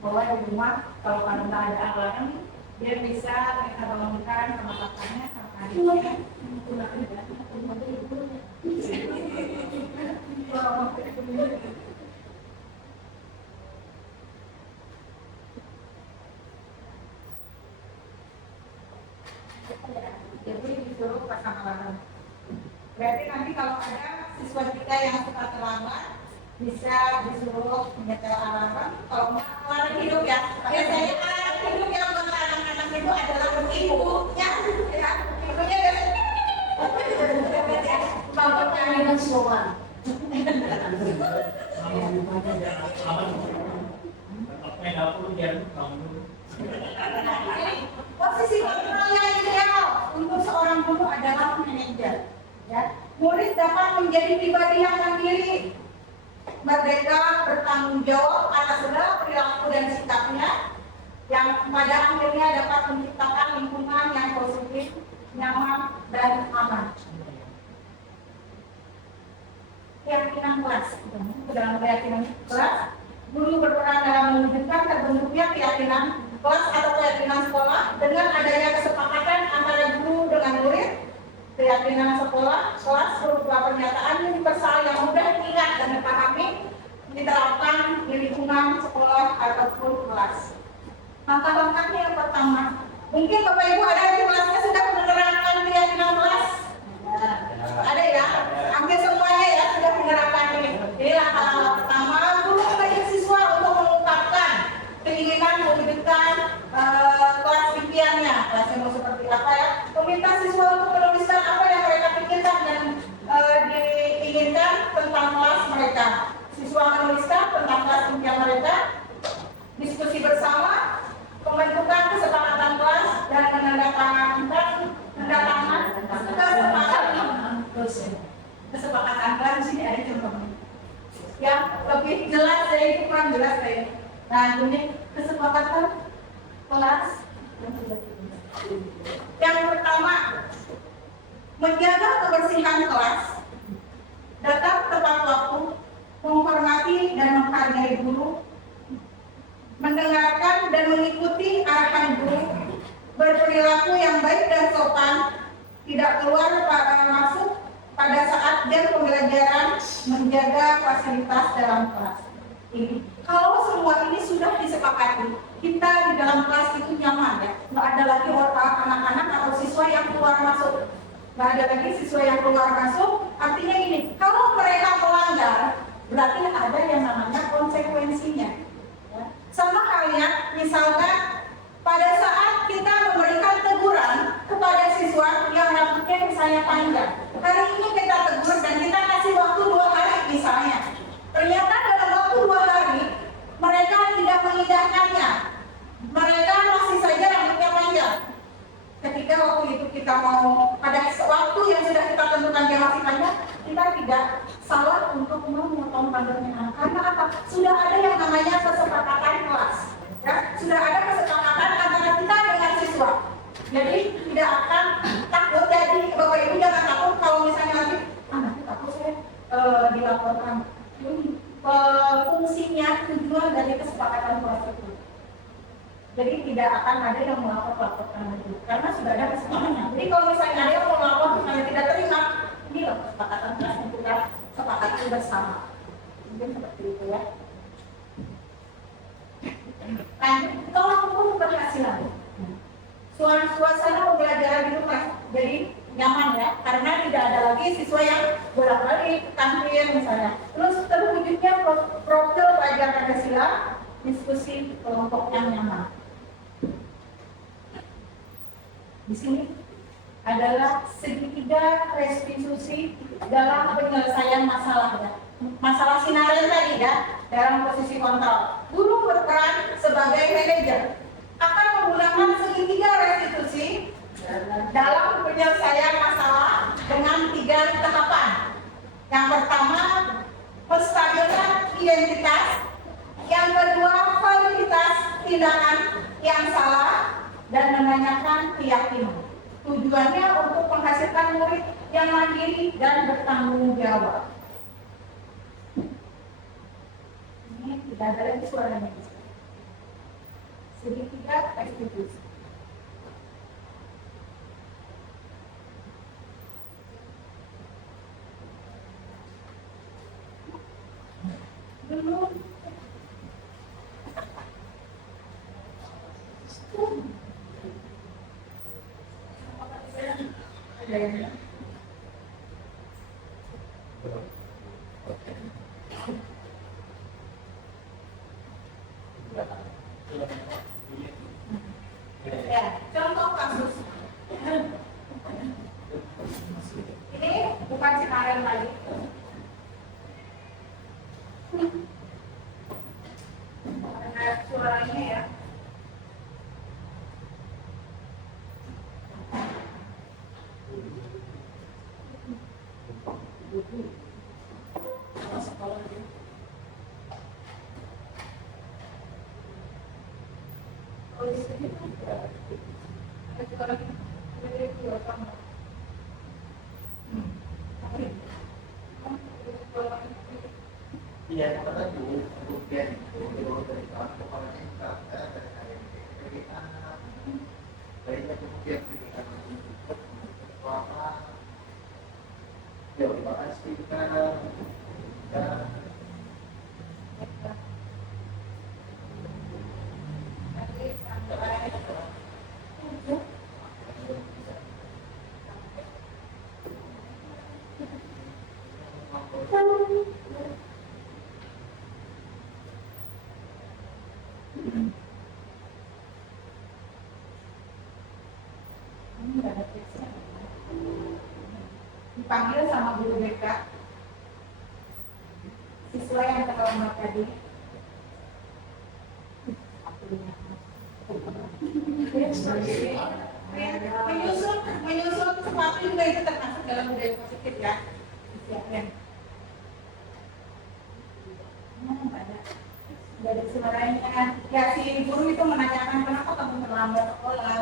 Bahwa di rumah kalau ada alarm dia bisa kita bangunkan sama kakaknya sama adiknya. Jadi disuruh pasang alarm. Berarti nanti kalau ada siswa kita yang suka terlambat bisa disuruh menyetel alarm. Kalau nggak alarm hidup ya, biasanya alarm hidup yang buat anak-anak itu adalah ibunya, ya. Ibunya dari Dengan semua. posisi kontrol yang ideal untuk seorang guru adalah manajer. Ya. Murid dapat menjadi pribadi yang mandiri, merdeka, bertanggung jawab atas segala perilaku dan sikapnya, yang pada akhirnya dapat menciptakan lingkungan yang positif, nyaman, dan aman. Keyakinan kelas, dalam keyakinan kelas, guru berperan dalam mewujudkan terbentuknya keyakinan kelas atau keyakinan sekolah dengan adanya kesepakatan antara guru dengan murid. Keyakinan sekolah, kelas berupa pernyataan universal yang mudah diingat dan dipahami, diterapkan di lingkungan sekolah ataupun kelas. Langkah-langkahnya yang pertama, mungkin Bapak Ibu ada di kelasnya sudah menerapkan keyakinan kelas. Ada ya, hampir semuanya ya sudah menerapkan ini. Jadi langkah-langkah pertama, guru mengajak siswa untuk mengungkapkan keinginan mewujudkan kelas impiannya. Kelasnya mau seperti apa ya? Meminta siswa untuk menuliskan apa yang mereka pikirkan dan diinginkan tentang kelas mereka. Siswa menuliskan tentang kelas impian mereka, diskusi bersama, pembentukan kesepakatan kelas dan kesepakatan kelas. Di sini ada contohnya yang lebih jelas dari itu, kurang jelas dari. Nah, ini kesepakatan kelas yang pertama, menjaga kebersihan kelas, datang tepat waktu, menghormati dan menghargai guru, mendengarkan dan mengikuti arahan guru, berperilaku yang baik dan sopan, tidak keluar masuk pada saat jam pembelajaran, menjaga fasilitas dalam kelas. Ini kalau semua ini sudah disepakati, kita di dalam kelas itu nyaman ya, nggak ada lagi anak-anak atau siswa yang keluar masuk, nggak ada lagi siswa yang keluar masuk. Artinya ini, kalau mereka melanggar, berarti ada yang namanya konsekuensinya. Ya. Sama halnya, misalnya pada saat kita memberikan teguran kepada siswa yang rambutnya misalnya panjang, hari ini kita tegur dan kita kasih waktu 2 hari misalnya. Ternyata dalam waktu 2 hari mereka tidak mengindahkannya, mereka masih saja rambutnya panjang. Ketika waktu itu kita mau pada waktu yang sudah kita tentukan dia masih panjang, kita tidak salah untuk memotong rambutnya. Karena apa? Sudah ada yang namanya kesepakatan kelas. Ya, sudah ada kesepakatan antara kita dengan siswa. Jadi tidak akan takut. Jadi Bapak Ibu jangan takut kalau misalnya nanti nanti takut saya dilaporkan. Fungsinya tujuan dari kesepakatan kelas itu. Jadi tidak akan ada yang melaporkan itu karena sudah ada kesepakatan. Jadi kalau misalnya ada yang mau melapor misalnya tidak terima, ini loh kesepakatan kelas yang kita sepakati bersama. Mungkin seperti itu ya. Tolak ukur keberhasilan. Suasana pembelajaran itu jadi nyaman ya, karena tidak ada lagi siswa yang bolak-balik tampil misalnya. Terus terwujudnya profil pelajar Pancasila, diskusi kelompok yang nyaman. Di sini adalah segitiga restitusi dalam penyelesaian masalah ya. Masalah sinario tadi ya, dalam posisi kontrol. Guru berperan sebagai manajer akan menggunakan segitiga restitusi dalam penyelesaian masalah dengan 3 tahapan. Yang pertama, menstabilkan identitas. Yang kedua, validitas tindakan yang salah dan menanyakan keyakinan. Tujuannya untuk menghasilkan murid yang mandiri dan bertanggung jawab. Ini tidak ada lagi suaranya. Segitiga restitusi. Belum. Ya, contoh kasus. Ini bukan skenario lagi. Ada suaranya ya. Iya. kemudian dari tahun kepalanya dari kemudian pendidikan apa ya terima kasih dan dipanggil sama guru BK siswa yang terhormat tadi. Menyusun sesuatu juga itu termasuk dalam budaya positif ya. Siapkan. Nggak ada suaranya. Ya si guru itu menanyakan kenapa kamu terlambat sekolah.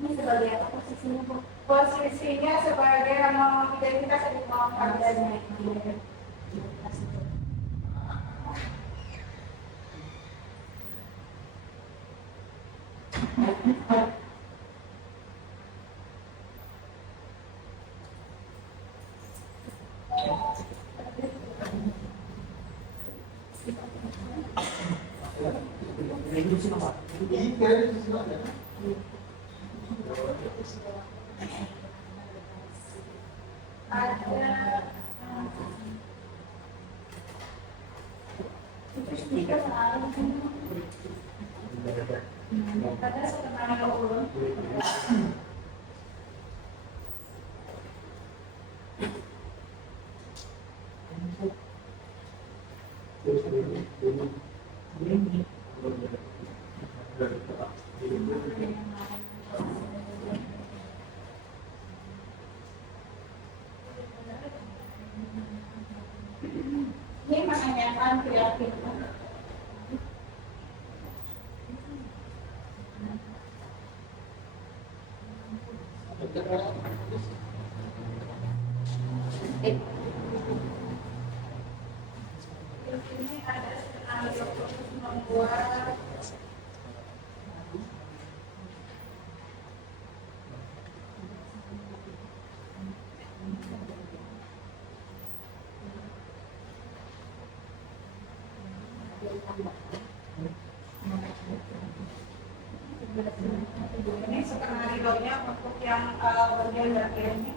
Ini sebagai apa posisinya, Bu? Posisinya sebagai identitas dari keluarganya. Ada sebenarnya ulun. Ini menanyakan keyakinan. Ini ada skenario khusus membuat ini skenario-nya untuk yang bagian bagiannya.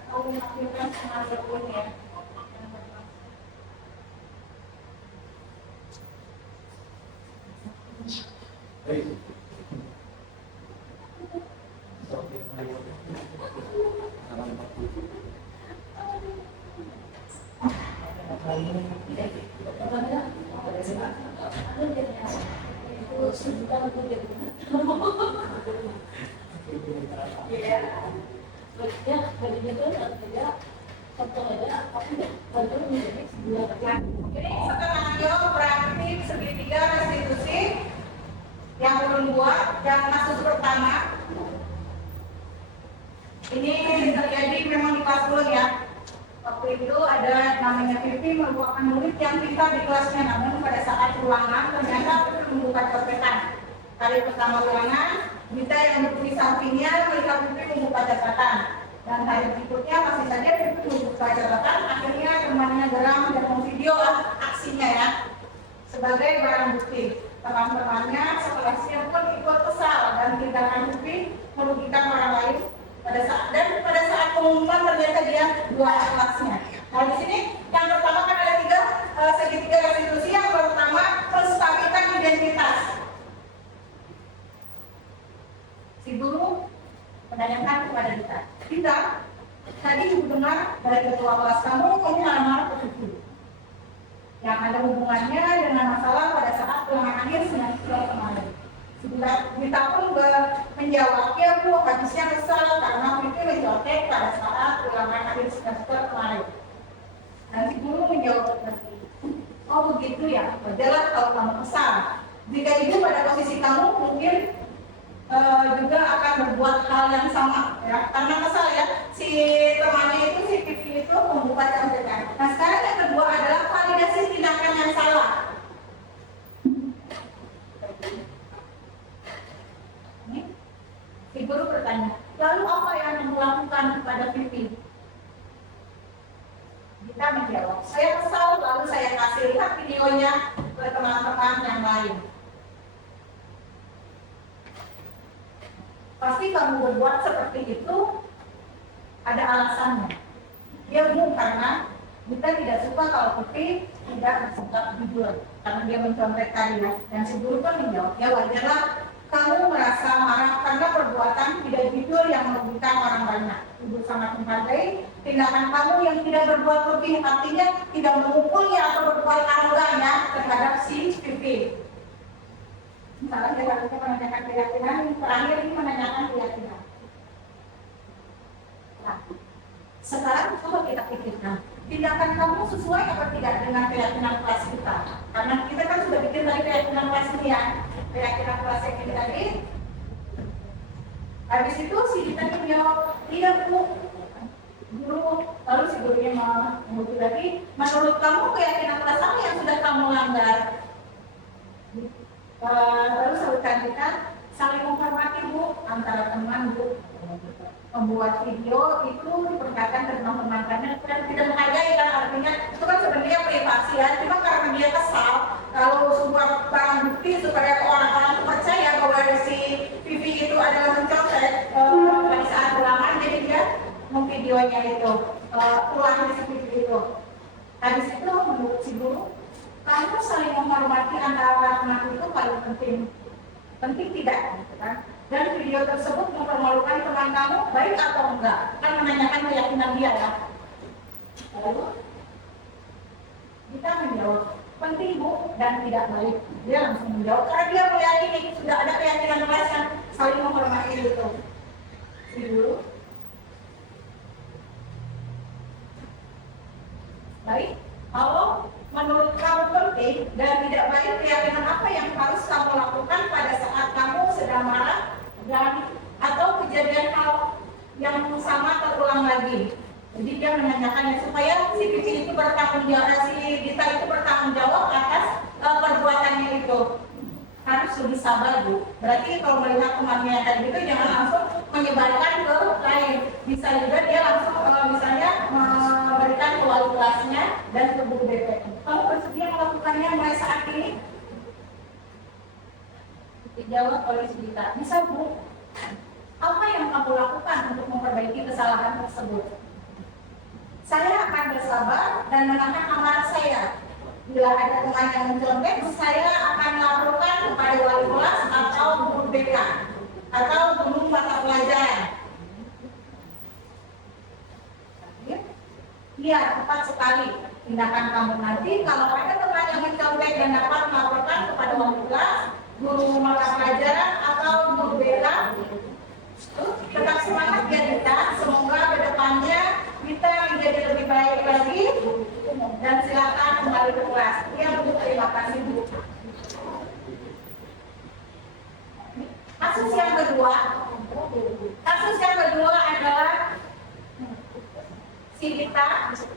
Atau menampilkan skenario pun ya. Jadi skenario praktik segitiga restitusi yang belum buat yang kasus pertama ini terjadi memang di kelas ulun ya. Waktu itu ada namanya Vivi merupakan murid yang pintar di kelasnya, namun pada saat ulangan ternyata membuka catatan. Kali pertama ulangan, Gita yang berdiri sampingnya melihat Vivi membuka catatan. Dan hari berikutnya masih saja Pipi membuka catatan, akhirnya temannya geram dan memvideo aksinya ya sebagai barang bukti. Teman-temannya sekolahnya pun ikut kesal dan tindakan Pipi merugikan orang lain pada saat pengumuman ternyata dia 2 kelasnya. Nah di sini yang pertama kan ada segitiga restitusi. Yang pertama penstabilan identitas. Si guru menanyakan kepada kita, tadi ibu dengar dari ketua kelas kamu marah-marah ke Pipi yang ada hubungannya dengan masalah pada saat ulangan akhir semester kemarin. Kita pun menjawab, ya Bu, habisnya kesal karena Pipi mencontek pada saat ulangan akhir semester kemarin. Dan si guru menjawab lagi, oh begitu ya, wajarlah kalau kamu kesal. Jika ibu pada posisi kamu mungkin juga akan berbuat hal yang sama ya, karena kesal ya, si temannya itu, si Pipi itu membuka contekan. Nah sekarang yang kedua adalah validasi tindakan yang salah. Si guru bertanya, lalu apa yang kamu lakukan kepada Pipi? Kita menjawab, saya kesal, lalu saya kasih lihat videonya ke teman-teman yang lain. Pasti kamu berbuat seperti itu ada alasannya. Ya Bu, karena kita tidak suka kalau Pipi tidak bersikap jujur karena dia mencontek tadi ya. Dan si guru pun menjawab, ya wajarlah kamu merasa marah karena perbuatan tidak jujur yang merugikan orang banyak. Ibu sangat menghargai tindakan kamu yang tidak berbuat lebih, artinya tidak memukulnya atau berbuat arogan ya terhadap si Pipi. Misalnya dia harusnya menanyakan keyakinan, terakhir ini menanyakan keyakinan. Nah, sekarang coba kita pikirkan, tindakan kamu sesuai atau tidak dengan keyakinan kelas kita? Karena kita kan sudah bikin tadi keyakinan kelas ini ya, keyakinan kelas yang ini tadi. Habis itu si kita menjawab, iya Bu, guru. Lalu si gurunya menguji lagi, menurut kamu keyakinan kelas apa yang sudah kamu langgar? Lalu sebutkan kita saling menghormati Bu antara teman Bu. Membuat video itu diperlihatkan ke teman-temannya dan tidak menghargai kan, artinya itu kan sebenarnya privasi ya, cuma karena dia kesal kalau sebuah barang bukti supaya orang-orang percaya bahwa si Pipi itu adalah mencontek pada saat ulangan, jadi dia memvideonya itu ulangan si Pipi itu. Habis itu menurut si guru, kamu saling menghormati antara teman itu paling penting tidak gitu kan? Dan video tersebut mempermalukan teman kamu baik atau enggak? Kan menanyakan keyakinan dia ya. Lalu kita menjawab penting Bu dan tidak baik. Dia langsung menjawab karena dia meyakini sudah ada keyakinan kelas yang saling menghormati itu. Si guru baik. Kalau menurut kamu penting dan tidak baik, keyakinan apa yang harus kamu lakukan pada saat kamu sedang marah dan atau kejadian hal yang sama terulang lagi? Jadi dia menanyakannya supaya si Pipi itu bertanggung jawab, si Dita itu bertanggung jawab atas perbuatannya itu. Harus lebih sabar Bu. Berarti kalau melihat temannya kayak gitu jangan langsung menyebarkan ke lain. Bisa juga dia langsung misalnya memberikan ke wali kelasnya dan ke guru BP. Kamu bersedia melakukannya mulai saat ini? Dijawab oleh si Dita, bisa Bu. Apa yang kamu lakukan untuk memperbaiki kesalahan tersebut? Saya akan bersabar dan menahan amarah saya. Bila ada teman yang mencontek, saya akan laporkan kepada wali kelas atau guru BK atau guru mata pelajaran. Iya, tepat sekali tindakan kamu nanti. Kalau ada teman yang mencontek dan dapat melaporkan kepada wali kelas, guru mata pelajaran atau guru BK, tetap semangat ya Dita. Semoga kedepannya kita menjadi lebih baik lagi dan silakan kembali ke kelas. Ya Bu, terima kasih Bu. Kasus yang kedua adalah si Dita kelas 6.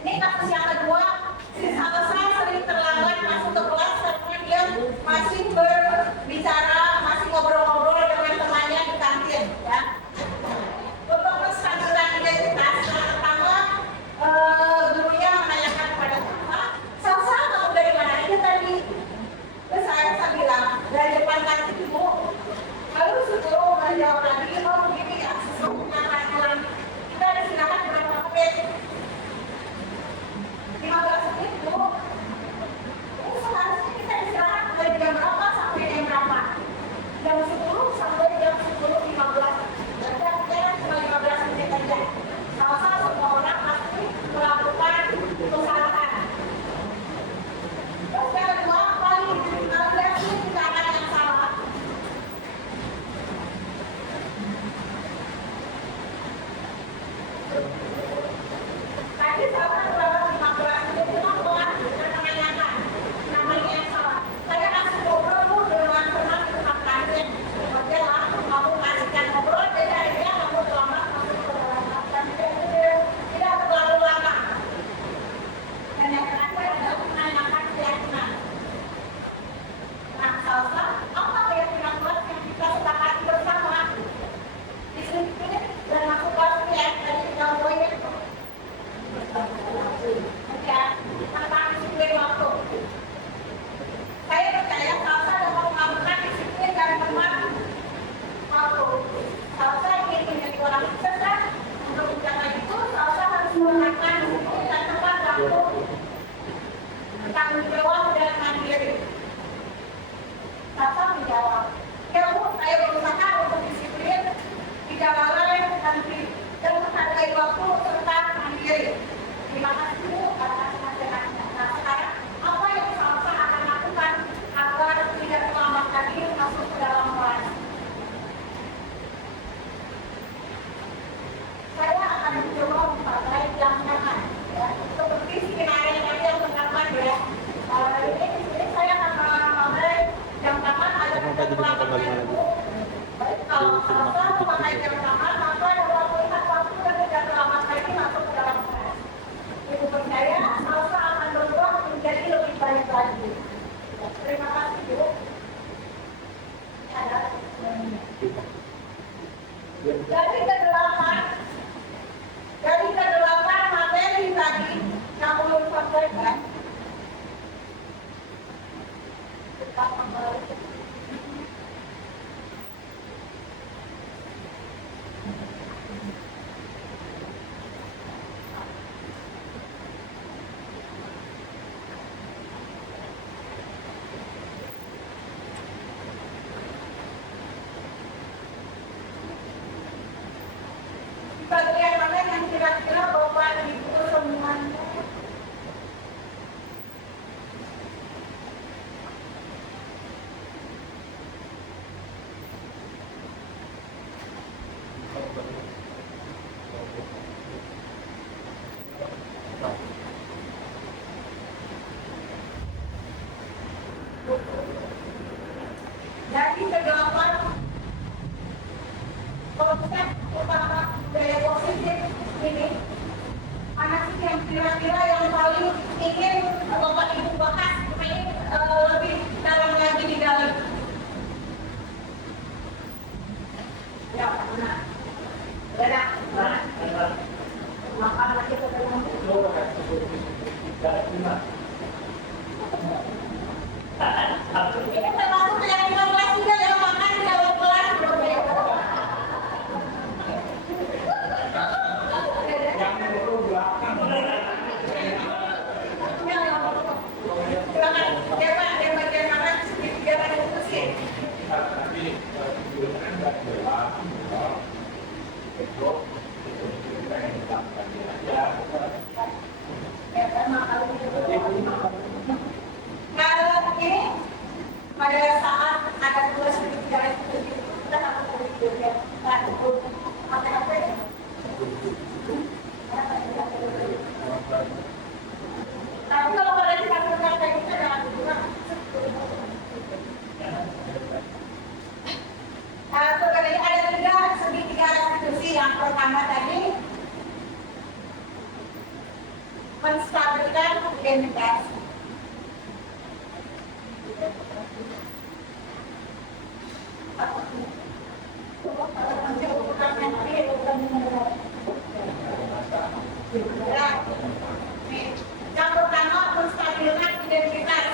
Ini kasus yang kedua, Si Salsa sering terlambat masuk ke kelas karena dia masih berbicara, masih ngobrol-ngobrol dengan temannya di kantin, ya. Untuk penstabilan identitas, yang pertama gurunya menanyakan kepada Salsa, kamu dari mana aja tadi? Terus saya bilang dari depan kantin ibu. Lalu suruh menjawab lagi, oh begini ya, sesungguhnya bilang kita disediakan berapa menit? 15 menit bu. Ini seharusnya kita istirahat dari jam berapa sampai jam berapa? Jam 10 sampai jam 10.15. Berarti artinya cuma 15 menit saja. Salah semua orang pasti melakukan usahaan. Terus yang kedua, paling sih cara yang salah. Tadi saya berapa 15 menit itu keluar dan menanyakan namanya yang salah. Saya kasih ngobrol dengan teman di tempat kantin. Oke lah, kamu kasihkan ngobrol, jadi akhirnya kamu selamat masuk ke dalam kantin. Tidak terlalu lama. Dan yang terakhir adalah menanyakan keyakinan. Nah, Salsa, apa keyakinan kelas yang kita sepakati bersama? Disiplin dan masuk kelas yang tadi kita mulai. Ya, tentang disiplin waktu. Saya percaya Salsa dapat melakukan disiplin dan teman waktu. Salsa ingin menjadi orang sukses. Untuk mencapai itu, Salsa harus melakukan disiplin dan teman waktu. Tanggung jawab dan mandiri. Salsa menjawab, ya Bu, saya berusaha untuk disiplin, tidak lalai dan menghargai waktu serta mandiri. Terima kasih Bu atas nasihatnya. Nah, sekarang apa yang Salsa akan lakukan agar tidak terlambat lagi masuk ke dalam kelas? Saya akan mencoba memakai jam tangan, ya, seperti skenario tadi yang terdapat ya. Ini saya akan memakai jam tangan agar tidak terlambat lagi. Baik, kalau Salsa memakai jam tangan, maka dapat melihat waktu dan tidak terlambat lagi masuk ke dalam kelas. Ibu percaya Salsa akan berubah menjadi lebih baik lagi. Terima kasih Bu. Ada. Dari kedelapan materi tadi yang belum sampaikan. Kita kembali. Bagian mana yang kira-kira Bapak Ibu semuanya dari kedelapan konsep utama budaya positif ini, anak yang kira-kira yang paling ingin Bapak Ibu bahas, ingin lebih dalam lagi digali. Ya, benar. Benar. Makan lagi ke dalam. Ini termasuk yang 15 juga yang makan di dalam kelas. Pada saat ada tugas berbicara kita harus berbicara tapi kalau pada kita berkata kita jangan bergerak. Sebenarnya ada segitiga restitusi. Yang pertama tadi menstabilkan identitas. Yang pertama, menstabilkan identitas.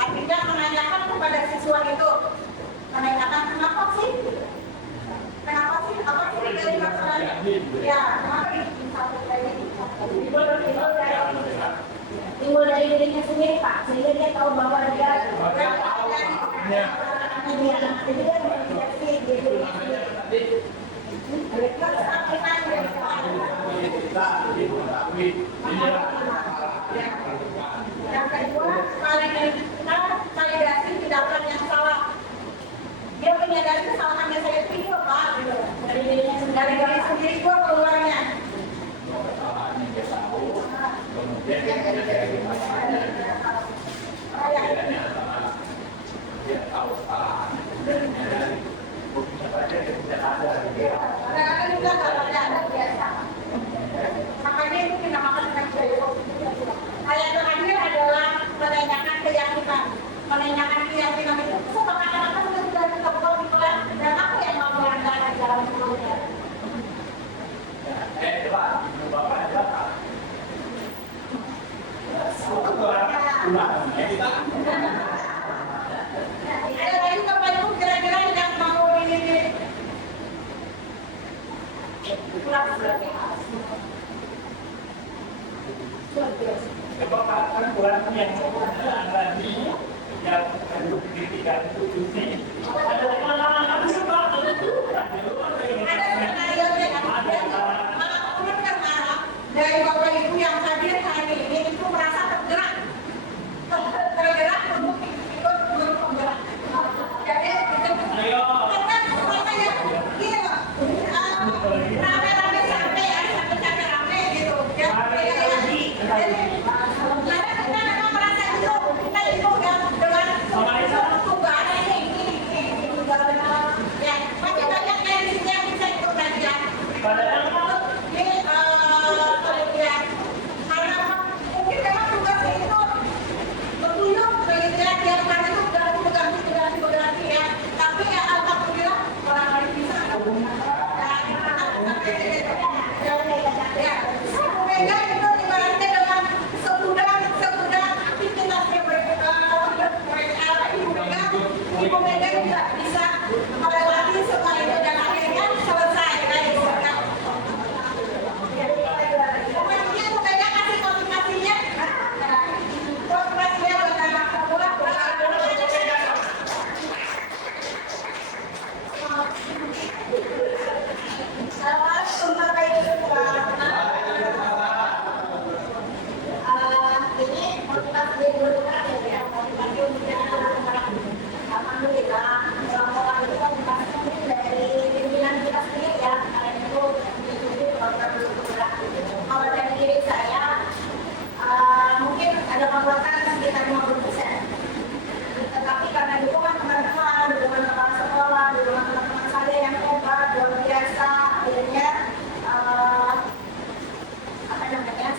Artinya menanyakan kepada siswa itu, menanyakan kenapa sih? Apa sih dari masalahnya? Ya, kenapa Timbul dari dirinya sendiri Pak, sehingga dia tahu bahwa dia jadi dia mendeteksi dirinya sendiri. Yang kedua, validasi tindakan yang salah. Dia menyadari kesalahannya saya itu apa? Dari diri sendiri gua keluarnya. Makanya itu dinamakan keyakinan. Yang terakhir adalah menanyakan keyakinan. Menanyakan keyakinan itu seakan-akan sudah kita buat di kelas dan apa yang mau melanggar di dalam hidupnya. Ada lagi Bapak Ibu kira-kira yang mau ini Kan kurang yang tadi yang pendidikan itu ada pengalaman sebab ada skenario dari Bapak Ibu yang hadir hari ini itu merasa tergerak untuk ikut guru penggerak. Jadi karena ya gini loh, rame-rame sampai gitu ya. Jadi kita memang merasa itu kita itu dengan tugas ini ya masih banyak dari sini yang bisa ikut belajar. Ini karena mungkin memang tugas itu bertunjuk begitu ya, tiap hari itu berganti ya. Tapi ya alhamdulillah orang lain bisa. Ya, semoga itu ibaratnya dengan sesudah aktivitasnya Ibu Mega juga bisa melewati semua itu dan akhirnya selesai. Kemudian Ibu Mega kasih motivasinya. Motivasinya buat anak sekolah. Assalamualaikum ini motivasi dulu kan ya, motivasi untuk alhamdulillah, laporan itu kan motivasi dari pimpinan kita sendiri ya, karena itu diikuti program bergerak. Kalau dari diri saya, mungkin ada penguatan sekitar 50%. Tetapi karena dukungan teman-teman, dukungan kepala sekolah, dukungan teman-teman saya yang hebat, luar biasa, akhirnya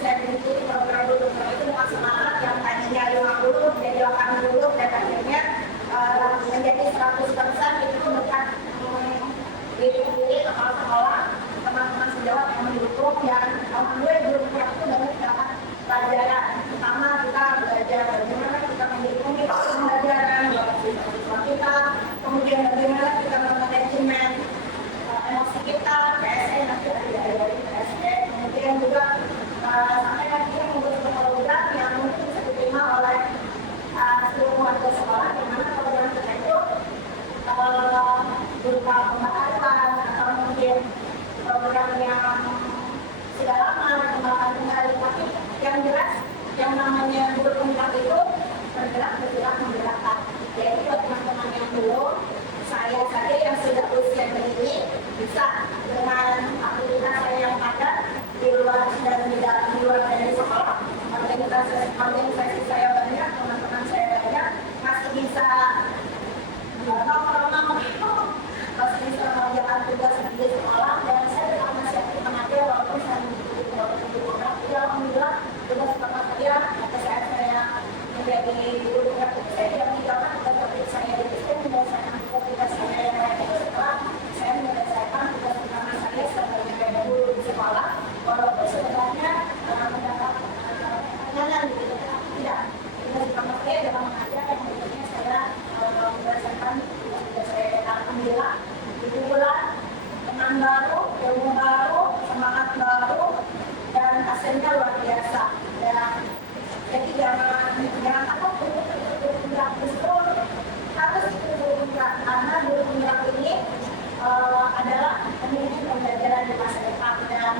saya mengikuti program bergerak itu dengan semangat yang tadinya 50 menjadi 80 dan akhirnya menjadi 100% itu berkat diri kepala sekolah, teman-teman sejawat yang mendukung dan alhamdulillah bergerak itu banyak dapat pelajaran. Pertama kita belajar bagaimana kita mendukung pembelajaran siswa kita, kemudian bagaimana kita memanajemen emosi kita, PSN nanti diajari PSN, kemudian juga sampai nantinya membuat program yang mungkin bisa diterima oleh seluruh warga sekolah, di mana program kita itu berupa pembahasan atau mungkin program yang sudah lama dikembangkan kembali, tapi yang jelas yang namanya guru penggerak itu bergerak menggerakkan. Jadi buat teman-teman yang belum, saya saja yang sudah usia begini bisa dengan aktivitas saya yang padat di luar dan di luar dari sekolah, organisasi saya banyak, teman-teman saya banyak, masih bisa masih bisa mengerjakan tugas di sekolah dan saya tetap masih aktif mengajar walaupun saya mengikuti program. Jadi alhamdulillah tugas menjadi guru saya yang meninggalkan tugas saya itu saya menyelesaikan tugas saya yang lain setelah saya menyelesaikan tugas utama saya sebagai guru di sekolah walaupun sebenarnya mendapat tekanan gitu tidak tugas utama saya adalah mengajar yang tentunya saya menyelesaikan tugas saya alhamdulillah itu bulan teman baru ilmu baru semangat baru dan hasilnya luar biasa dan jadi jangan takut untuk bergerak justru harus bergerak karena bergerak ini adalah memiliki pembelajaran di masa depan dan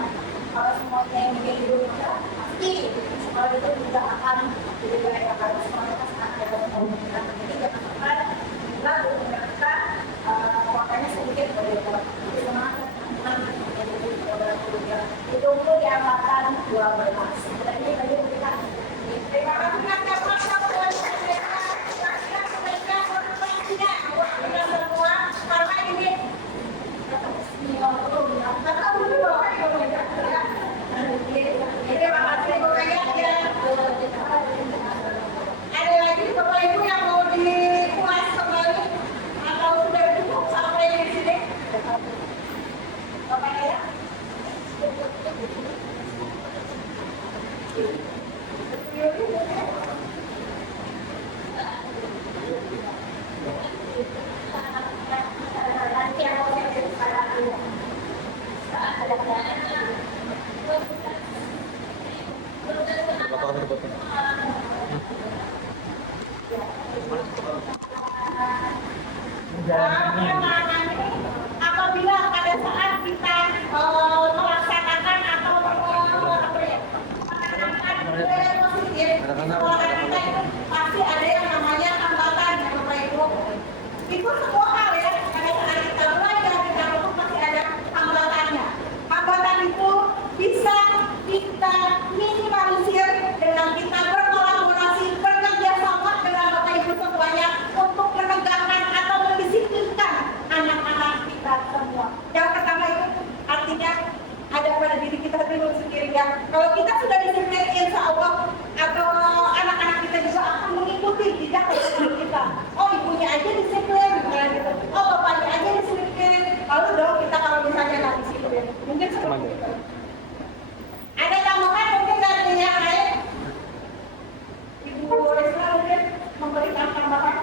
kalau semuanya yang menjadi guru pasti sekolah itu juga akan jadi baik harus semuanya ada pembelajaran jadi jangan sampai juga bergerak waktunya sedikit berbeda semangat itu pun di angkatan 12 jadi tadi kita terima kasih atas semua karena ini terima kasih ada lagi Bapak Ibu yang mau dikulas kembali atau sudah cukup sampai di sini Bapak ya apabila pada saat kita melaksanakan atau menanamkan budaya positif sekolah kita itu pasti ada yang namanya hambatan ya Bapak Ibu itu semua hal ya pada saat kita belajar kita pasti ada hambatannya hambatan itu bisa kita minimalisir dengan kita berkolaborasi bekerja sama dengan Bapak Ibu semuanya untuk menegakkan atau mendisiplinkan anak-anak kita semua. Yang pertama itu artinya ada pada diri kita sendiri ya. Kalau kita sudah disiplin, insya Allah atau anak-anak kita juga akan mengikuti jejak kita. Oh ibunya aja disiplin, gitu. Oh bapaknya aja disiplin. Lalu dong kita kalau misalnya nggak disiplin, mungkin seperti itu. Ada tambahan mungkin dari yang lain? Ibu Rizla mungkin memberikan tambahan.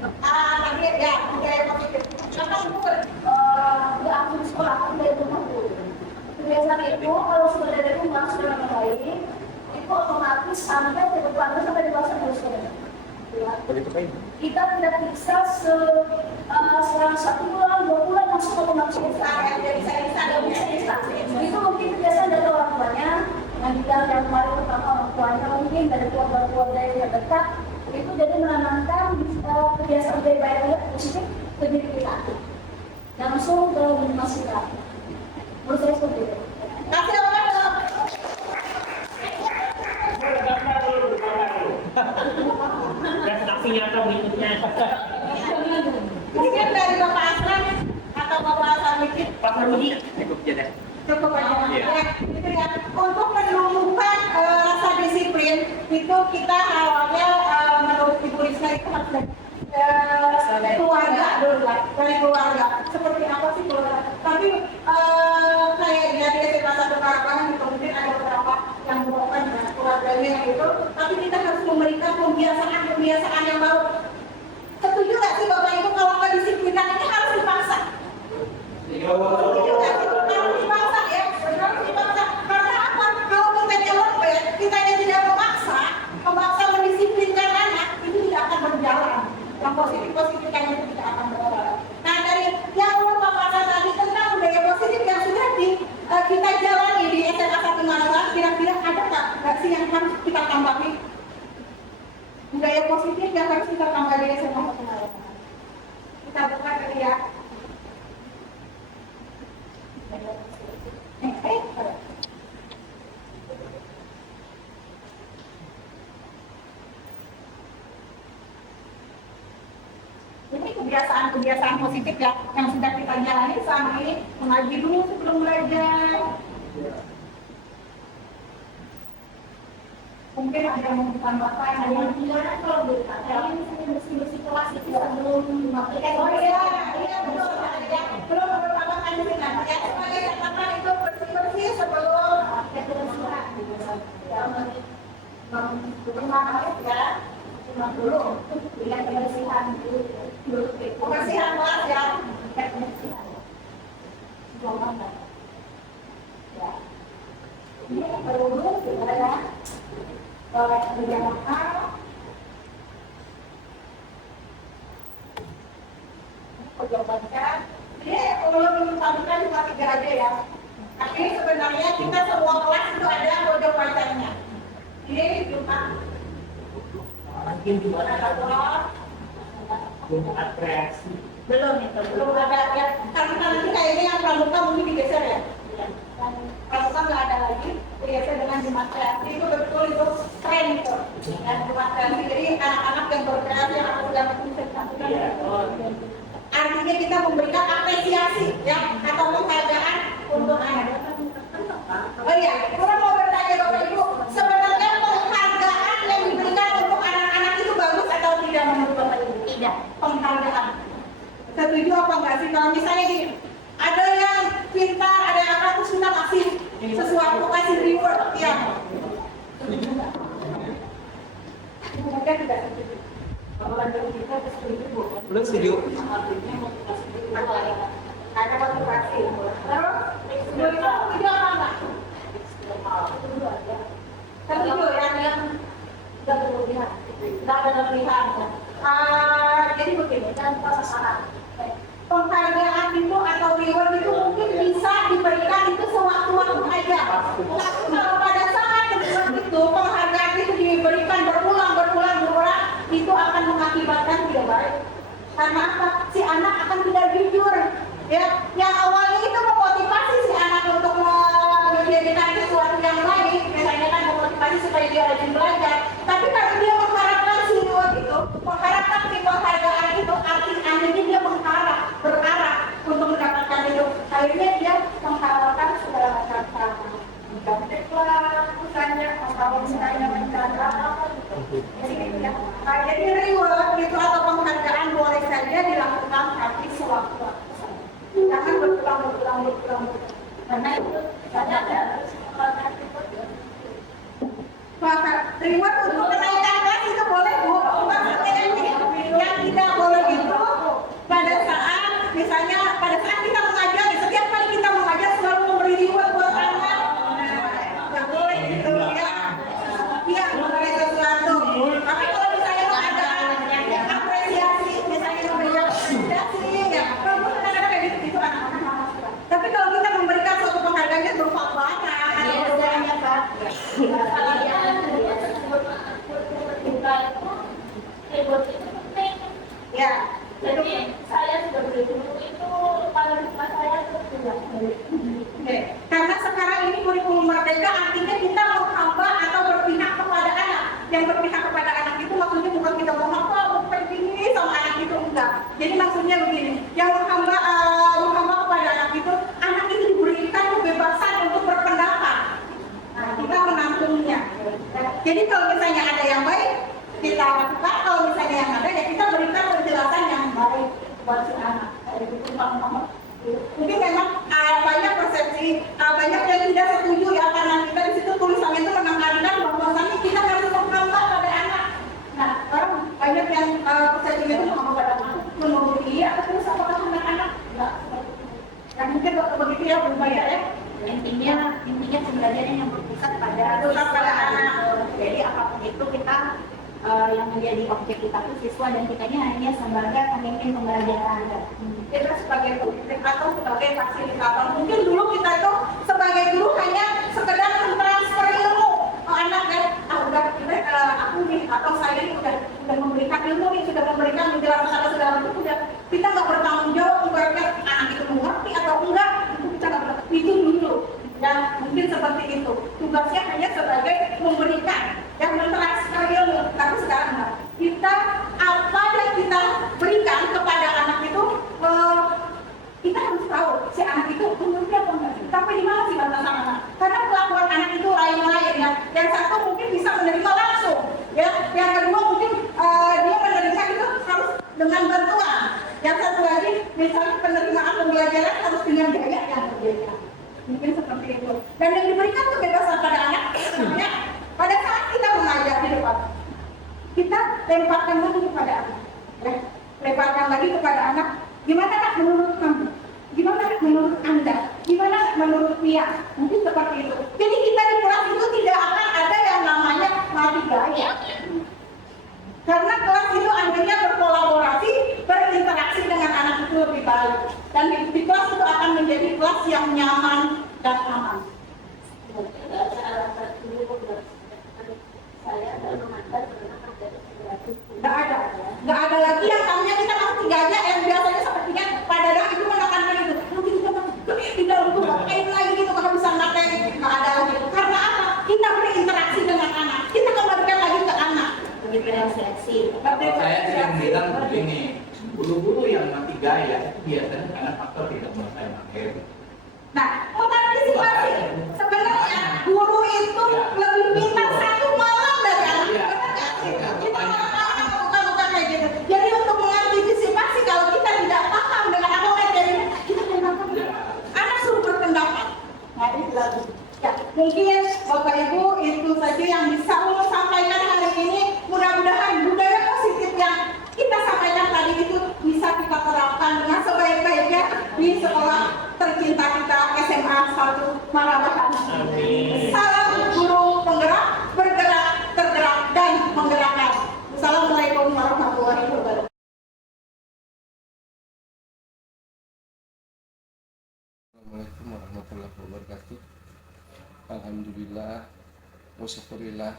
Tadi ya, budaya positif. Contoh ukur, nggak aktif sekolah, budaya rumah dulu. Kebiasaan itu kalau sudah dari rumah sudah baik, itu otomatis sampai ke depan sampai di bawah sekolah. Kita tidak bisa selang 1 bulan, 2 bulan langsung otomatis bisa. Itu mungkin kebiasaan dari orang tuanya, yang kemarin pertama orang tuanya mungkin dari keluarga yang dekat itu jadi menanamkan kebiasaan baik-baik positif ke diri kita langsung ke lingkungan kita. Menurut saya seperti itu. Kasih orang dan saksi nyata berikutnya mungkin dari Bapak Aslan atau Bapak Aslamidin Pak Rudi cukup aja ya. Gitu ya. Untuk menumbuhkan rasa disiplin itu kita awalnya menurut Ibu Rizla itu harus keluarga dulu lah, dari keluarga. Seperti apa sih keluarga? Tapi kayak dari SMA 1 Parapangan itu mungkin ada beberapa yang bukan keluarganya yang itu. Tapi kita harus memberikan kebiasaan yang baru. Setuju nggak sih Bapak Ibu kalau nggak disiplinan ini harus dipaksa? Setuju nggak sih? Harus dipaksa ya, harus dipaksa. Karena apa? Kalau kita nyelopet, kita yang tidak memaksa mendisiplinkan anak, itu tidak akan berjalan. Yang positif kan itu tidak akan berjalan. Nah dari yang Bapak kata tadi tentang budaya positif yang sudah kita jalani di SMA 1 Malang, kira-kira ada nggak sih yang harus kita tambahi? Budaya positif yang harus kita tambah di SMA 1 Malang. Kita buka kali ya. Ini ini kebiasaan-kebiasaan positif ya yang sudah kita jalani selama ini. Mengaji dulu sebelum belajar. Mungkin ada yang mau ditambahkan, ada yang gimana kalau berkata bersih-bersih kelas itu sebelum memakai. Oh iya betul ya. Belum bertambahkan di sini ya. Sebagai catatan itu bersih-bersih sebelum kebersihan. Bermanfaat ya. Cuma dulu dengan kebersihan dulu. Kebersihan kelas ya. Kebersihan. Jangan ya. Ini perlu juga ya. Berjamaah perjabatkan ini kalau menutupkan cuma 3 aja ya, tapi sebenarnya kita semua kelas itu ada kode pacarnya. Ini cuma mungkin juga ada kreasi belum ada ya, karena nanti kayaknya yang pramuka mungkin digeser ya. Pramuka nggak ada lagi, biasa dengan Jumat kreasi itu betul itu tren itu. Dan Jumat kreasi jadi anak-anak yang berkreasi yang aku udah menceritakan. Artinya kita memberikan apresiasi ya atau penghargaan untuk anak. Oh iya, kurang mau bertanya Bapak Ibu, sebenarnya penghargaan yang diberikan untuk anak-anak itu bagus atau tidak menurut Bapak Ibu? Tidak, penghargaan. Setuju apa enggak sih kalau misalnya gini? Ada yang pintar, ada yang apa, terus kita kasih sesuatu, kasih reward, ya. Mereka tidak setuju. Belum setuju. Ada motivasi. Terus, setuju apa enggak? Setuju yang tidak berlebihan. Tidak berlebihan. Jadi begini, dan sasaran. Penghargaan itu atau reward itu mungkin bisa diberikan itu sewaktu-waktu aja. Tapi kalau pada saat itu penghargaan itu diberikan berulang itu akan mengakibatkan tidak baik. Karena apa? Si anak akan tidak jujur. Ya, yang awalnya itu memotivasi si anak untuk menjadikan sesuatu yang baik, misalnya kan memotivasi supaya dia rajin belajar. Tapi kalau dia mengharapkan si reward itu, mengharapkan si penghargaan itu, artinya dia berharap untuk mendapatkan itu. Akhirnya dia mengharapkan segala macam hal. Menconteklah, misalnya, atau misalnya mencari apa gitu. Jadi reward itu atau penghargaan boleh saja dilakukan tapi sewaktu-waktu. Jangan berulang. Karena itu ada reward untuk kenaikan kelas itu boleh Bu. Yang tidak boleh itu pada saat misalnya pada saat kita mengajar, setiap kali kita mengajar selalu memberi reward buat anak. Nggak boleh gitu ya. Iya, memberi sesuatu. Tapi kalau misalnya ada apresiasi, misalnya memberikan apresiasi, ya kamu kadang-kadang kayak gitu anak-anak. Tapi kalau kita memberikan suatu penghargaannya berupa barang, biasanya Pak. Ya, jadi saya sudah beli dulu itu pada rumah saya sudah beli. Karena sekarang ini kurikulum merdeka artinya kita menghamba atau berpihak kepada anak. Yang berpihak kepada anak itu maksudnya bukan kita menghamba, bukan ini sama anak itu enggak. Jadi maksudnya begini, yang menghamba kepada anak itu diberikan kebebasan untuk berpendapat. Nah, kita menampungnya. Jadi kalau misalnya ada yang baik, kita lakukan. Kalau misalnya yang ada, ya kita berikan penjelasan yang baik buat si anak. Mungkin memang banyak persepsi, banyak yang tidak setuju ya karena kita di situ tulisannya itu menekankan bahwasanya kita harus menghamba pada anak. Nah, orang banyak yang persepsinya itu menghamba pada anak, menurut dia terus apakah anak-anak? Enggak. Ya mungkin waktu begitu ya berbeda ya. Intinya sebenarnya yang berpusat pada anak. Jadi apapun itu kita yang menjadi objek kita itu siswa dan kitanya hanya sebagai pemimpin pembelajaran. Kita sebagai pemimpin atau sebagai fasilitator. Mungkin dulu kita itu sebagai guru hanya sekedar mentransfer ilmu ke anak kan. Aku nih atau saya ini sudah memberikan ilmu nih, sudah memberikan menjelaskan atau segala macam sudah. Kita nggak bertanggung jawab ibaratnya anak itu mengerti atau enggak. Itu kita nggak bertanggung. Itu dulu. Dan mungkin seperti itu. Tugasnya hanya sebagai memberikan yang mentransfer ilmu. Tapi sekarang kita apa yang kita berikan kepada sampai di mana sih batasan anak? Karena kelakuan anak itu lain-lain ya. Yang satu mungkin bisa menerima langsung, ya. Yang kedua mungkin dia menerima itu harus dengan bantuan. Yang satu lagi misalnya penerimaan pembelajaran harus dengan gaya yang berbeda. Mungkin seperti itu. Dan yang diberikan kebebasan pada anak sebenarnya pada saat kita mengajar di depan, kita lemparkan lagi kepada anak, ya. Lemparkan lagi kepada anak. Gimana nak menurut kamu? Gimana menurut Anda? Gimana menurut Mia? Mungkin seperti itu. Jadi kita di kelas itu tidak akan ada yang namanya mati gaya. Karena kelas itu artinya berkolaborasi, berinteraksi dengan anak itu lebih baik. Dan di kelas itu akan menjadi kelas yang nyaman dan aman. Nggak ada lagi yang namanya kita mau tiganya yang biasanya sepertinya pada dalam itu menekankan itu. Nanti kita di dalam itu pakai lagi gitu kalau bisa materi nggak ada lagi. Karena apa? Kita berinteraksi dengan anak. Kita kembalikan lagi ke anak. Pemberian seleksi. Saya sering bilang begini, guru-guru yang mati gaya itu biasanya karena faktor tidak menguasai materi. Nah, mengantisipasi sebenarnya guru itu lebih pintar satu malam dari anak. Benar nggak sih? Kita bukan kayak gitu. Jadi untuk mengantisipasi kalau kita tidak paham dengan apa materi, kita tembakkan. Anak suruh berpendapat. Nah, itu lagi. Ya, mungkin Bapak Ibu itu saja yang bisa Ulun sampaikan hari ini. Mudah-mudahan budaya positif yang kita sampaikan tadi itu bisa kita terapkan dengan sebaik-baiknya di sekolah tercinta kita SMA 1 Marabahan. Salam guru penggerak, bergerak, tergerak, dan menggerakkan. Assalamualaikum warahmatullahi wabarakatuh. Assalamualaikum warahmatullahi wabarakatuh. Alhamdulillah, wasyukurillah,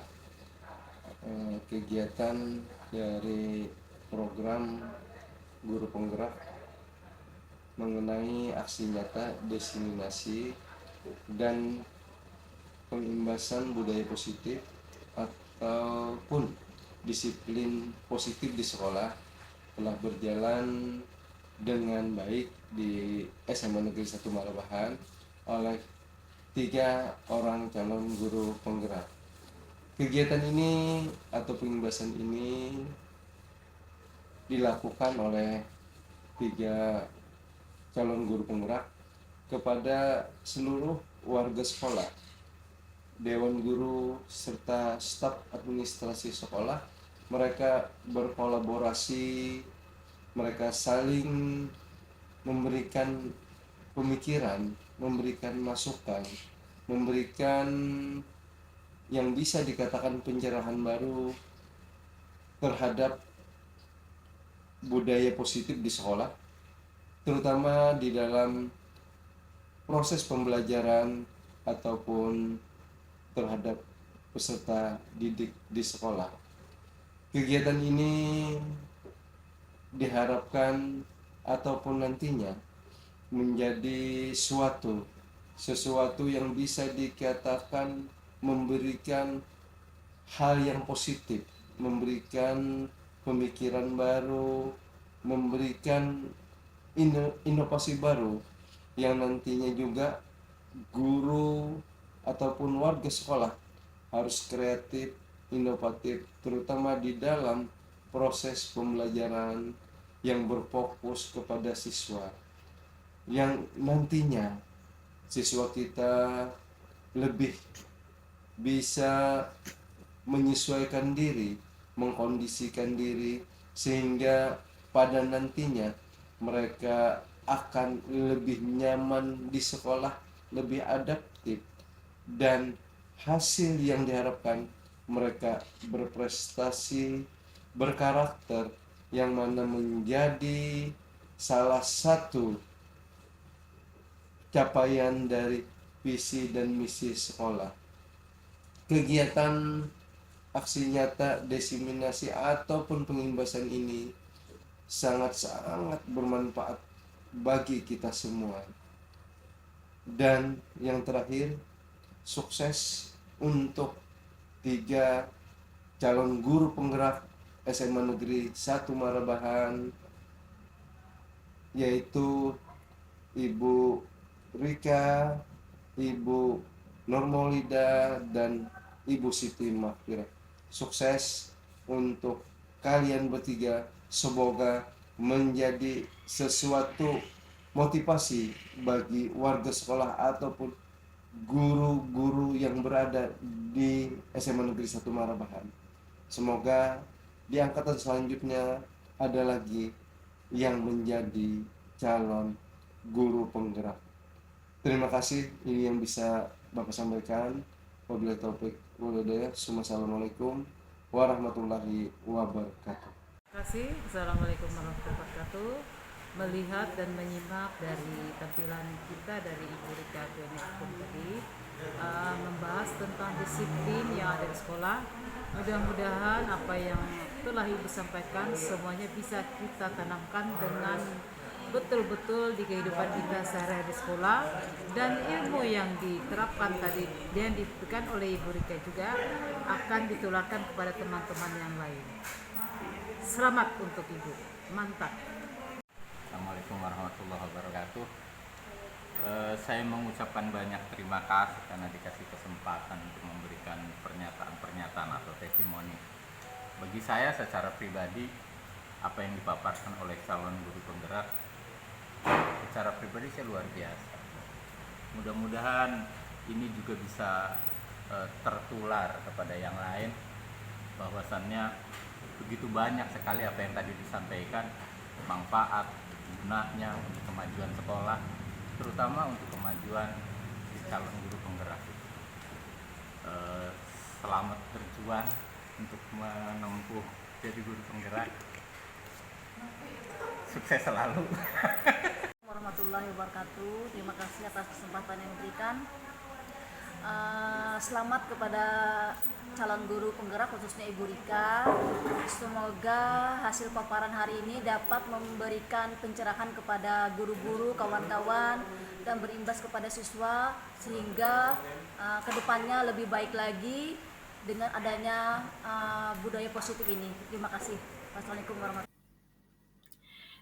kegiatan dari program guru penggerak mengenai aksi nyata diseminasi dan pengimbasan budaya positif ataupun disiplin positif di sekolah telah berjalan dengan baik di SMA Negeri 1 Marabahan oleh 3 orang calon guru penggerak. Kegiatan ini atau pengimbasan ini dilakukan oleh 3 calon guru penggerak kepada seluruh warga sekolah, dewan guru serta staf administrasi sekolah. Mereka berkolaborasi, mereka saling memberikan pemikiran, memberikan masukan, memberikan yang bisa dikatakan pencerahan baru terhadap budaya positif di sekolah, terutama di dalam proses pembelajaran ataupun terhadap peserta didik di sekolah. Kegiatan ini diharapkan ataupun nantinya menjadi sesuatu yang bisa dikatakan memberikan hal yang positif, memberikan pemikiran baru, memberikan inovasi baru yang nantinya juga guru ataupun warga sekolah harus kreatif, inovatif, terutama di dalam proses pembelajaran yang berfokus kepada siswa, yang nantinya siswa kita lebih bisa menyesuaikan diri, mengkondisikan diri, sehingga pada nantinya mereka akan lebih nyaman di sekolah, lebih adaptif, dan hasil yang diharapkan mereka berprestasi, berkarakter, yang mana menjadi salah satu capaian dari visi dan misi sekolah. Kegiatan aksi nyata diseminasi ataupun pengimbasan ini sangat-sangat bermanfaat bagi kita semua. Dan yang terakhir, sukses untuk 3 calon guru penggerak SMA Negeri 1 Marabahan, yaitu Ibu Rika, Ibu Nurmaulida dan Ibu Siti Makfirah. Sukses untuk kalian bertiga, semoga menjadi sesuatu motivasi bagi warga sekolah ataupun guru-guru yang berada di SMA Negeri 1 Marabahan. Semoga di angkatan selanjutnya ada lagi yang menjadi calon guru penggerak. Terima kasih, ini yang bisa Bapak sampaikan. Wabillahi taufik wal hidayah. Assalamualaikum warahmatullahi wabarakatuh. Terima kasih. Assalamualaikum warahmatullahi wabarakatuh. Melihat dan menyimak dari tampilan kita dari Ibu Rika Benekun tadi, membahas tentang disiplin yang ada di sekolah. Mudah-mudahan apa yang telah Ibu sampaikan semuanya bisa kita tanamkan dengan betul-betul di kehidupan kita sehari-hari di sekolah, dan ilmu yang diterapkan tadi yang diberikan oleh Ibu Rika juga akan ditularkan kepada teman-teman yang lain. Selamat untuk Ibu, mantap. Assalamualaikum warahmatullahi wabarakatuh. Saya mengucapkan banyak terima kasih karena dikasih kesempatan untuk memberikan pernyataan-pernyataan atau testimoni. Bagi saya secara pribadi, apa yang dipaparkan oleh calon guru penggerak secara pribadi saya luar biasa. Mudah-mudahan ini juga bisa tertular kepada yang lain, bahwasannya begitu banyak sekali apa yang tadi disampaikan, manfaat gunanya untuk kemajuan sekolah, terutama untuk kemajuan di calon guru penggerak. Selamat berjuang untuk menempuh jadi guru penggerak. Sukses selalu. Warahmatullahi wabarakatuh. Terima kasih atas kesempatan yang diberikan. Selamat kepada calon guru penggerak khususnya Ibu Rika. Semoga hasil paparan hari ini dapat memberikan pencerahan kepada guru-guru, kawan-kawan, dan berimbas kepada siswa sehingga kedepannya lebih baik lagi dengan adanya budaya positif ini. Terima kasih. Wassalamualaikum warahmatullahi wabarakatuh.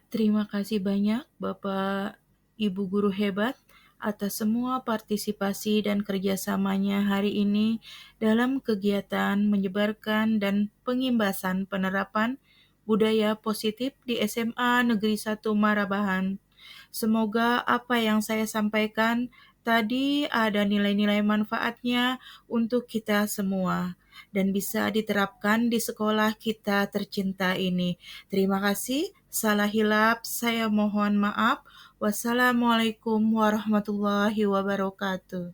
Terima kasih banyak Bapak Ibu guru hebat atas semua partisipasi dan kerjasamanya hari ini dalam kegiatan menyebarkan dan pengimbasan penerapan budaya positif di SMA Negeri 1 Marabahan. Semoga apa yang saya sampaikan tadi ada nilai-nilai manfaatnya untuk kita semua dan bisa diterapkan di sekolah kita tercinta ini. Terima kasih. Salah hilap, saya mohon maaf. Wassalamualaikum warahmatullahi wabarakatuh.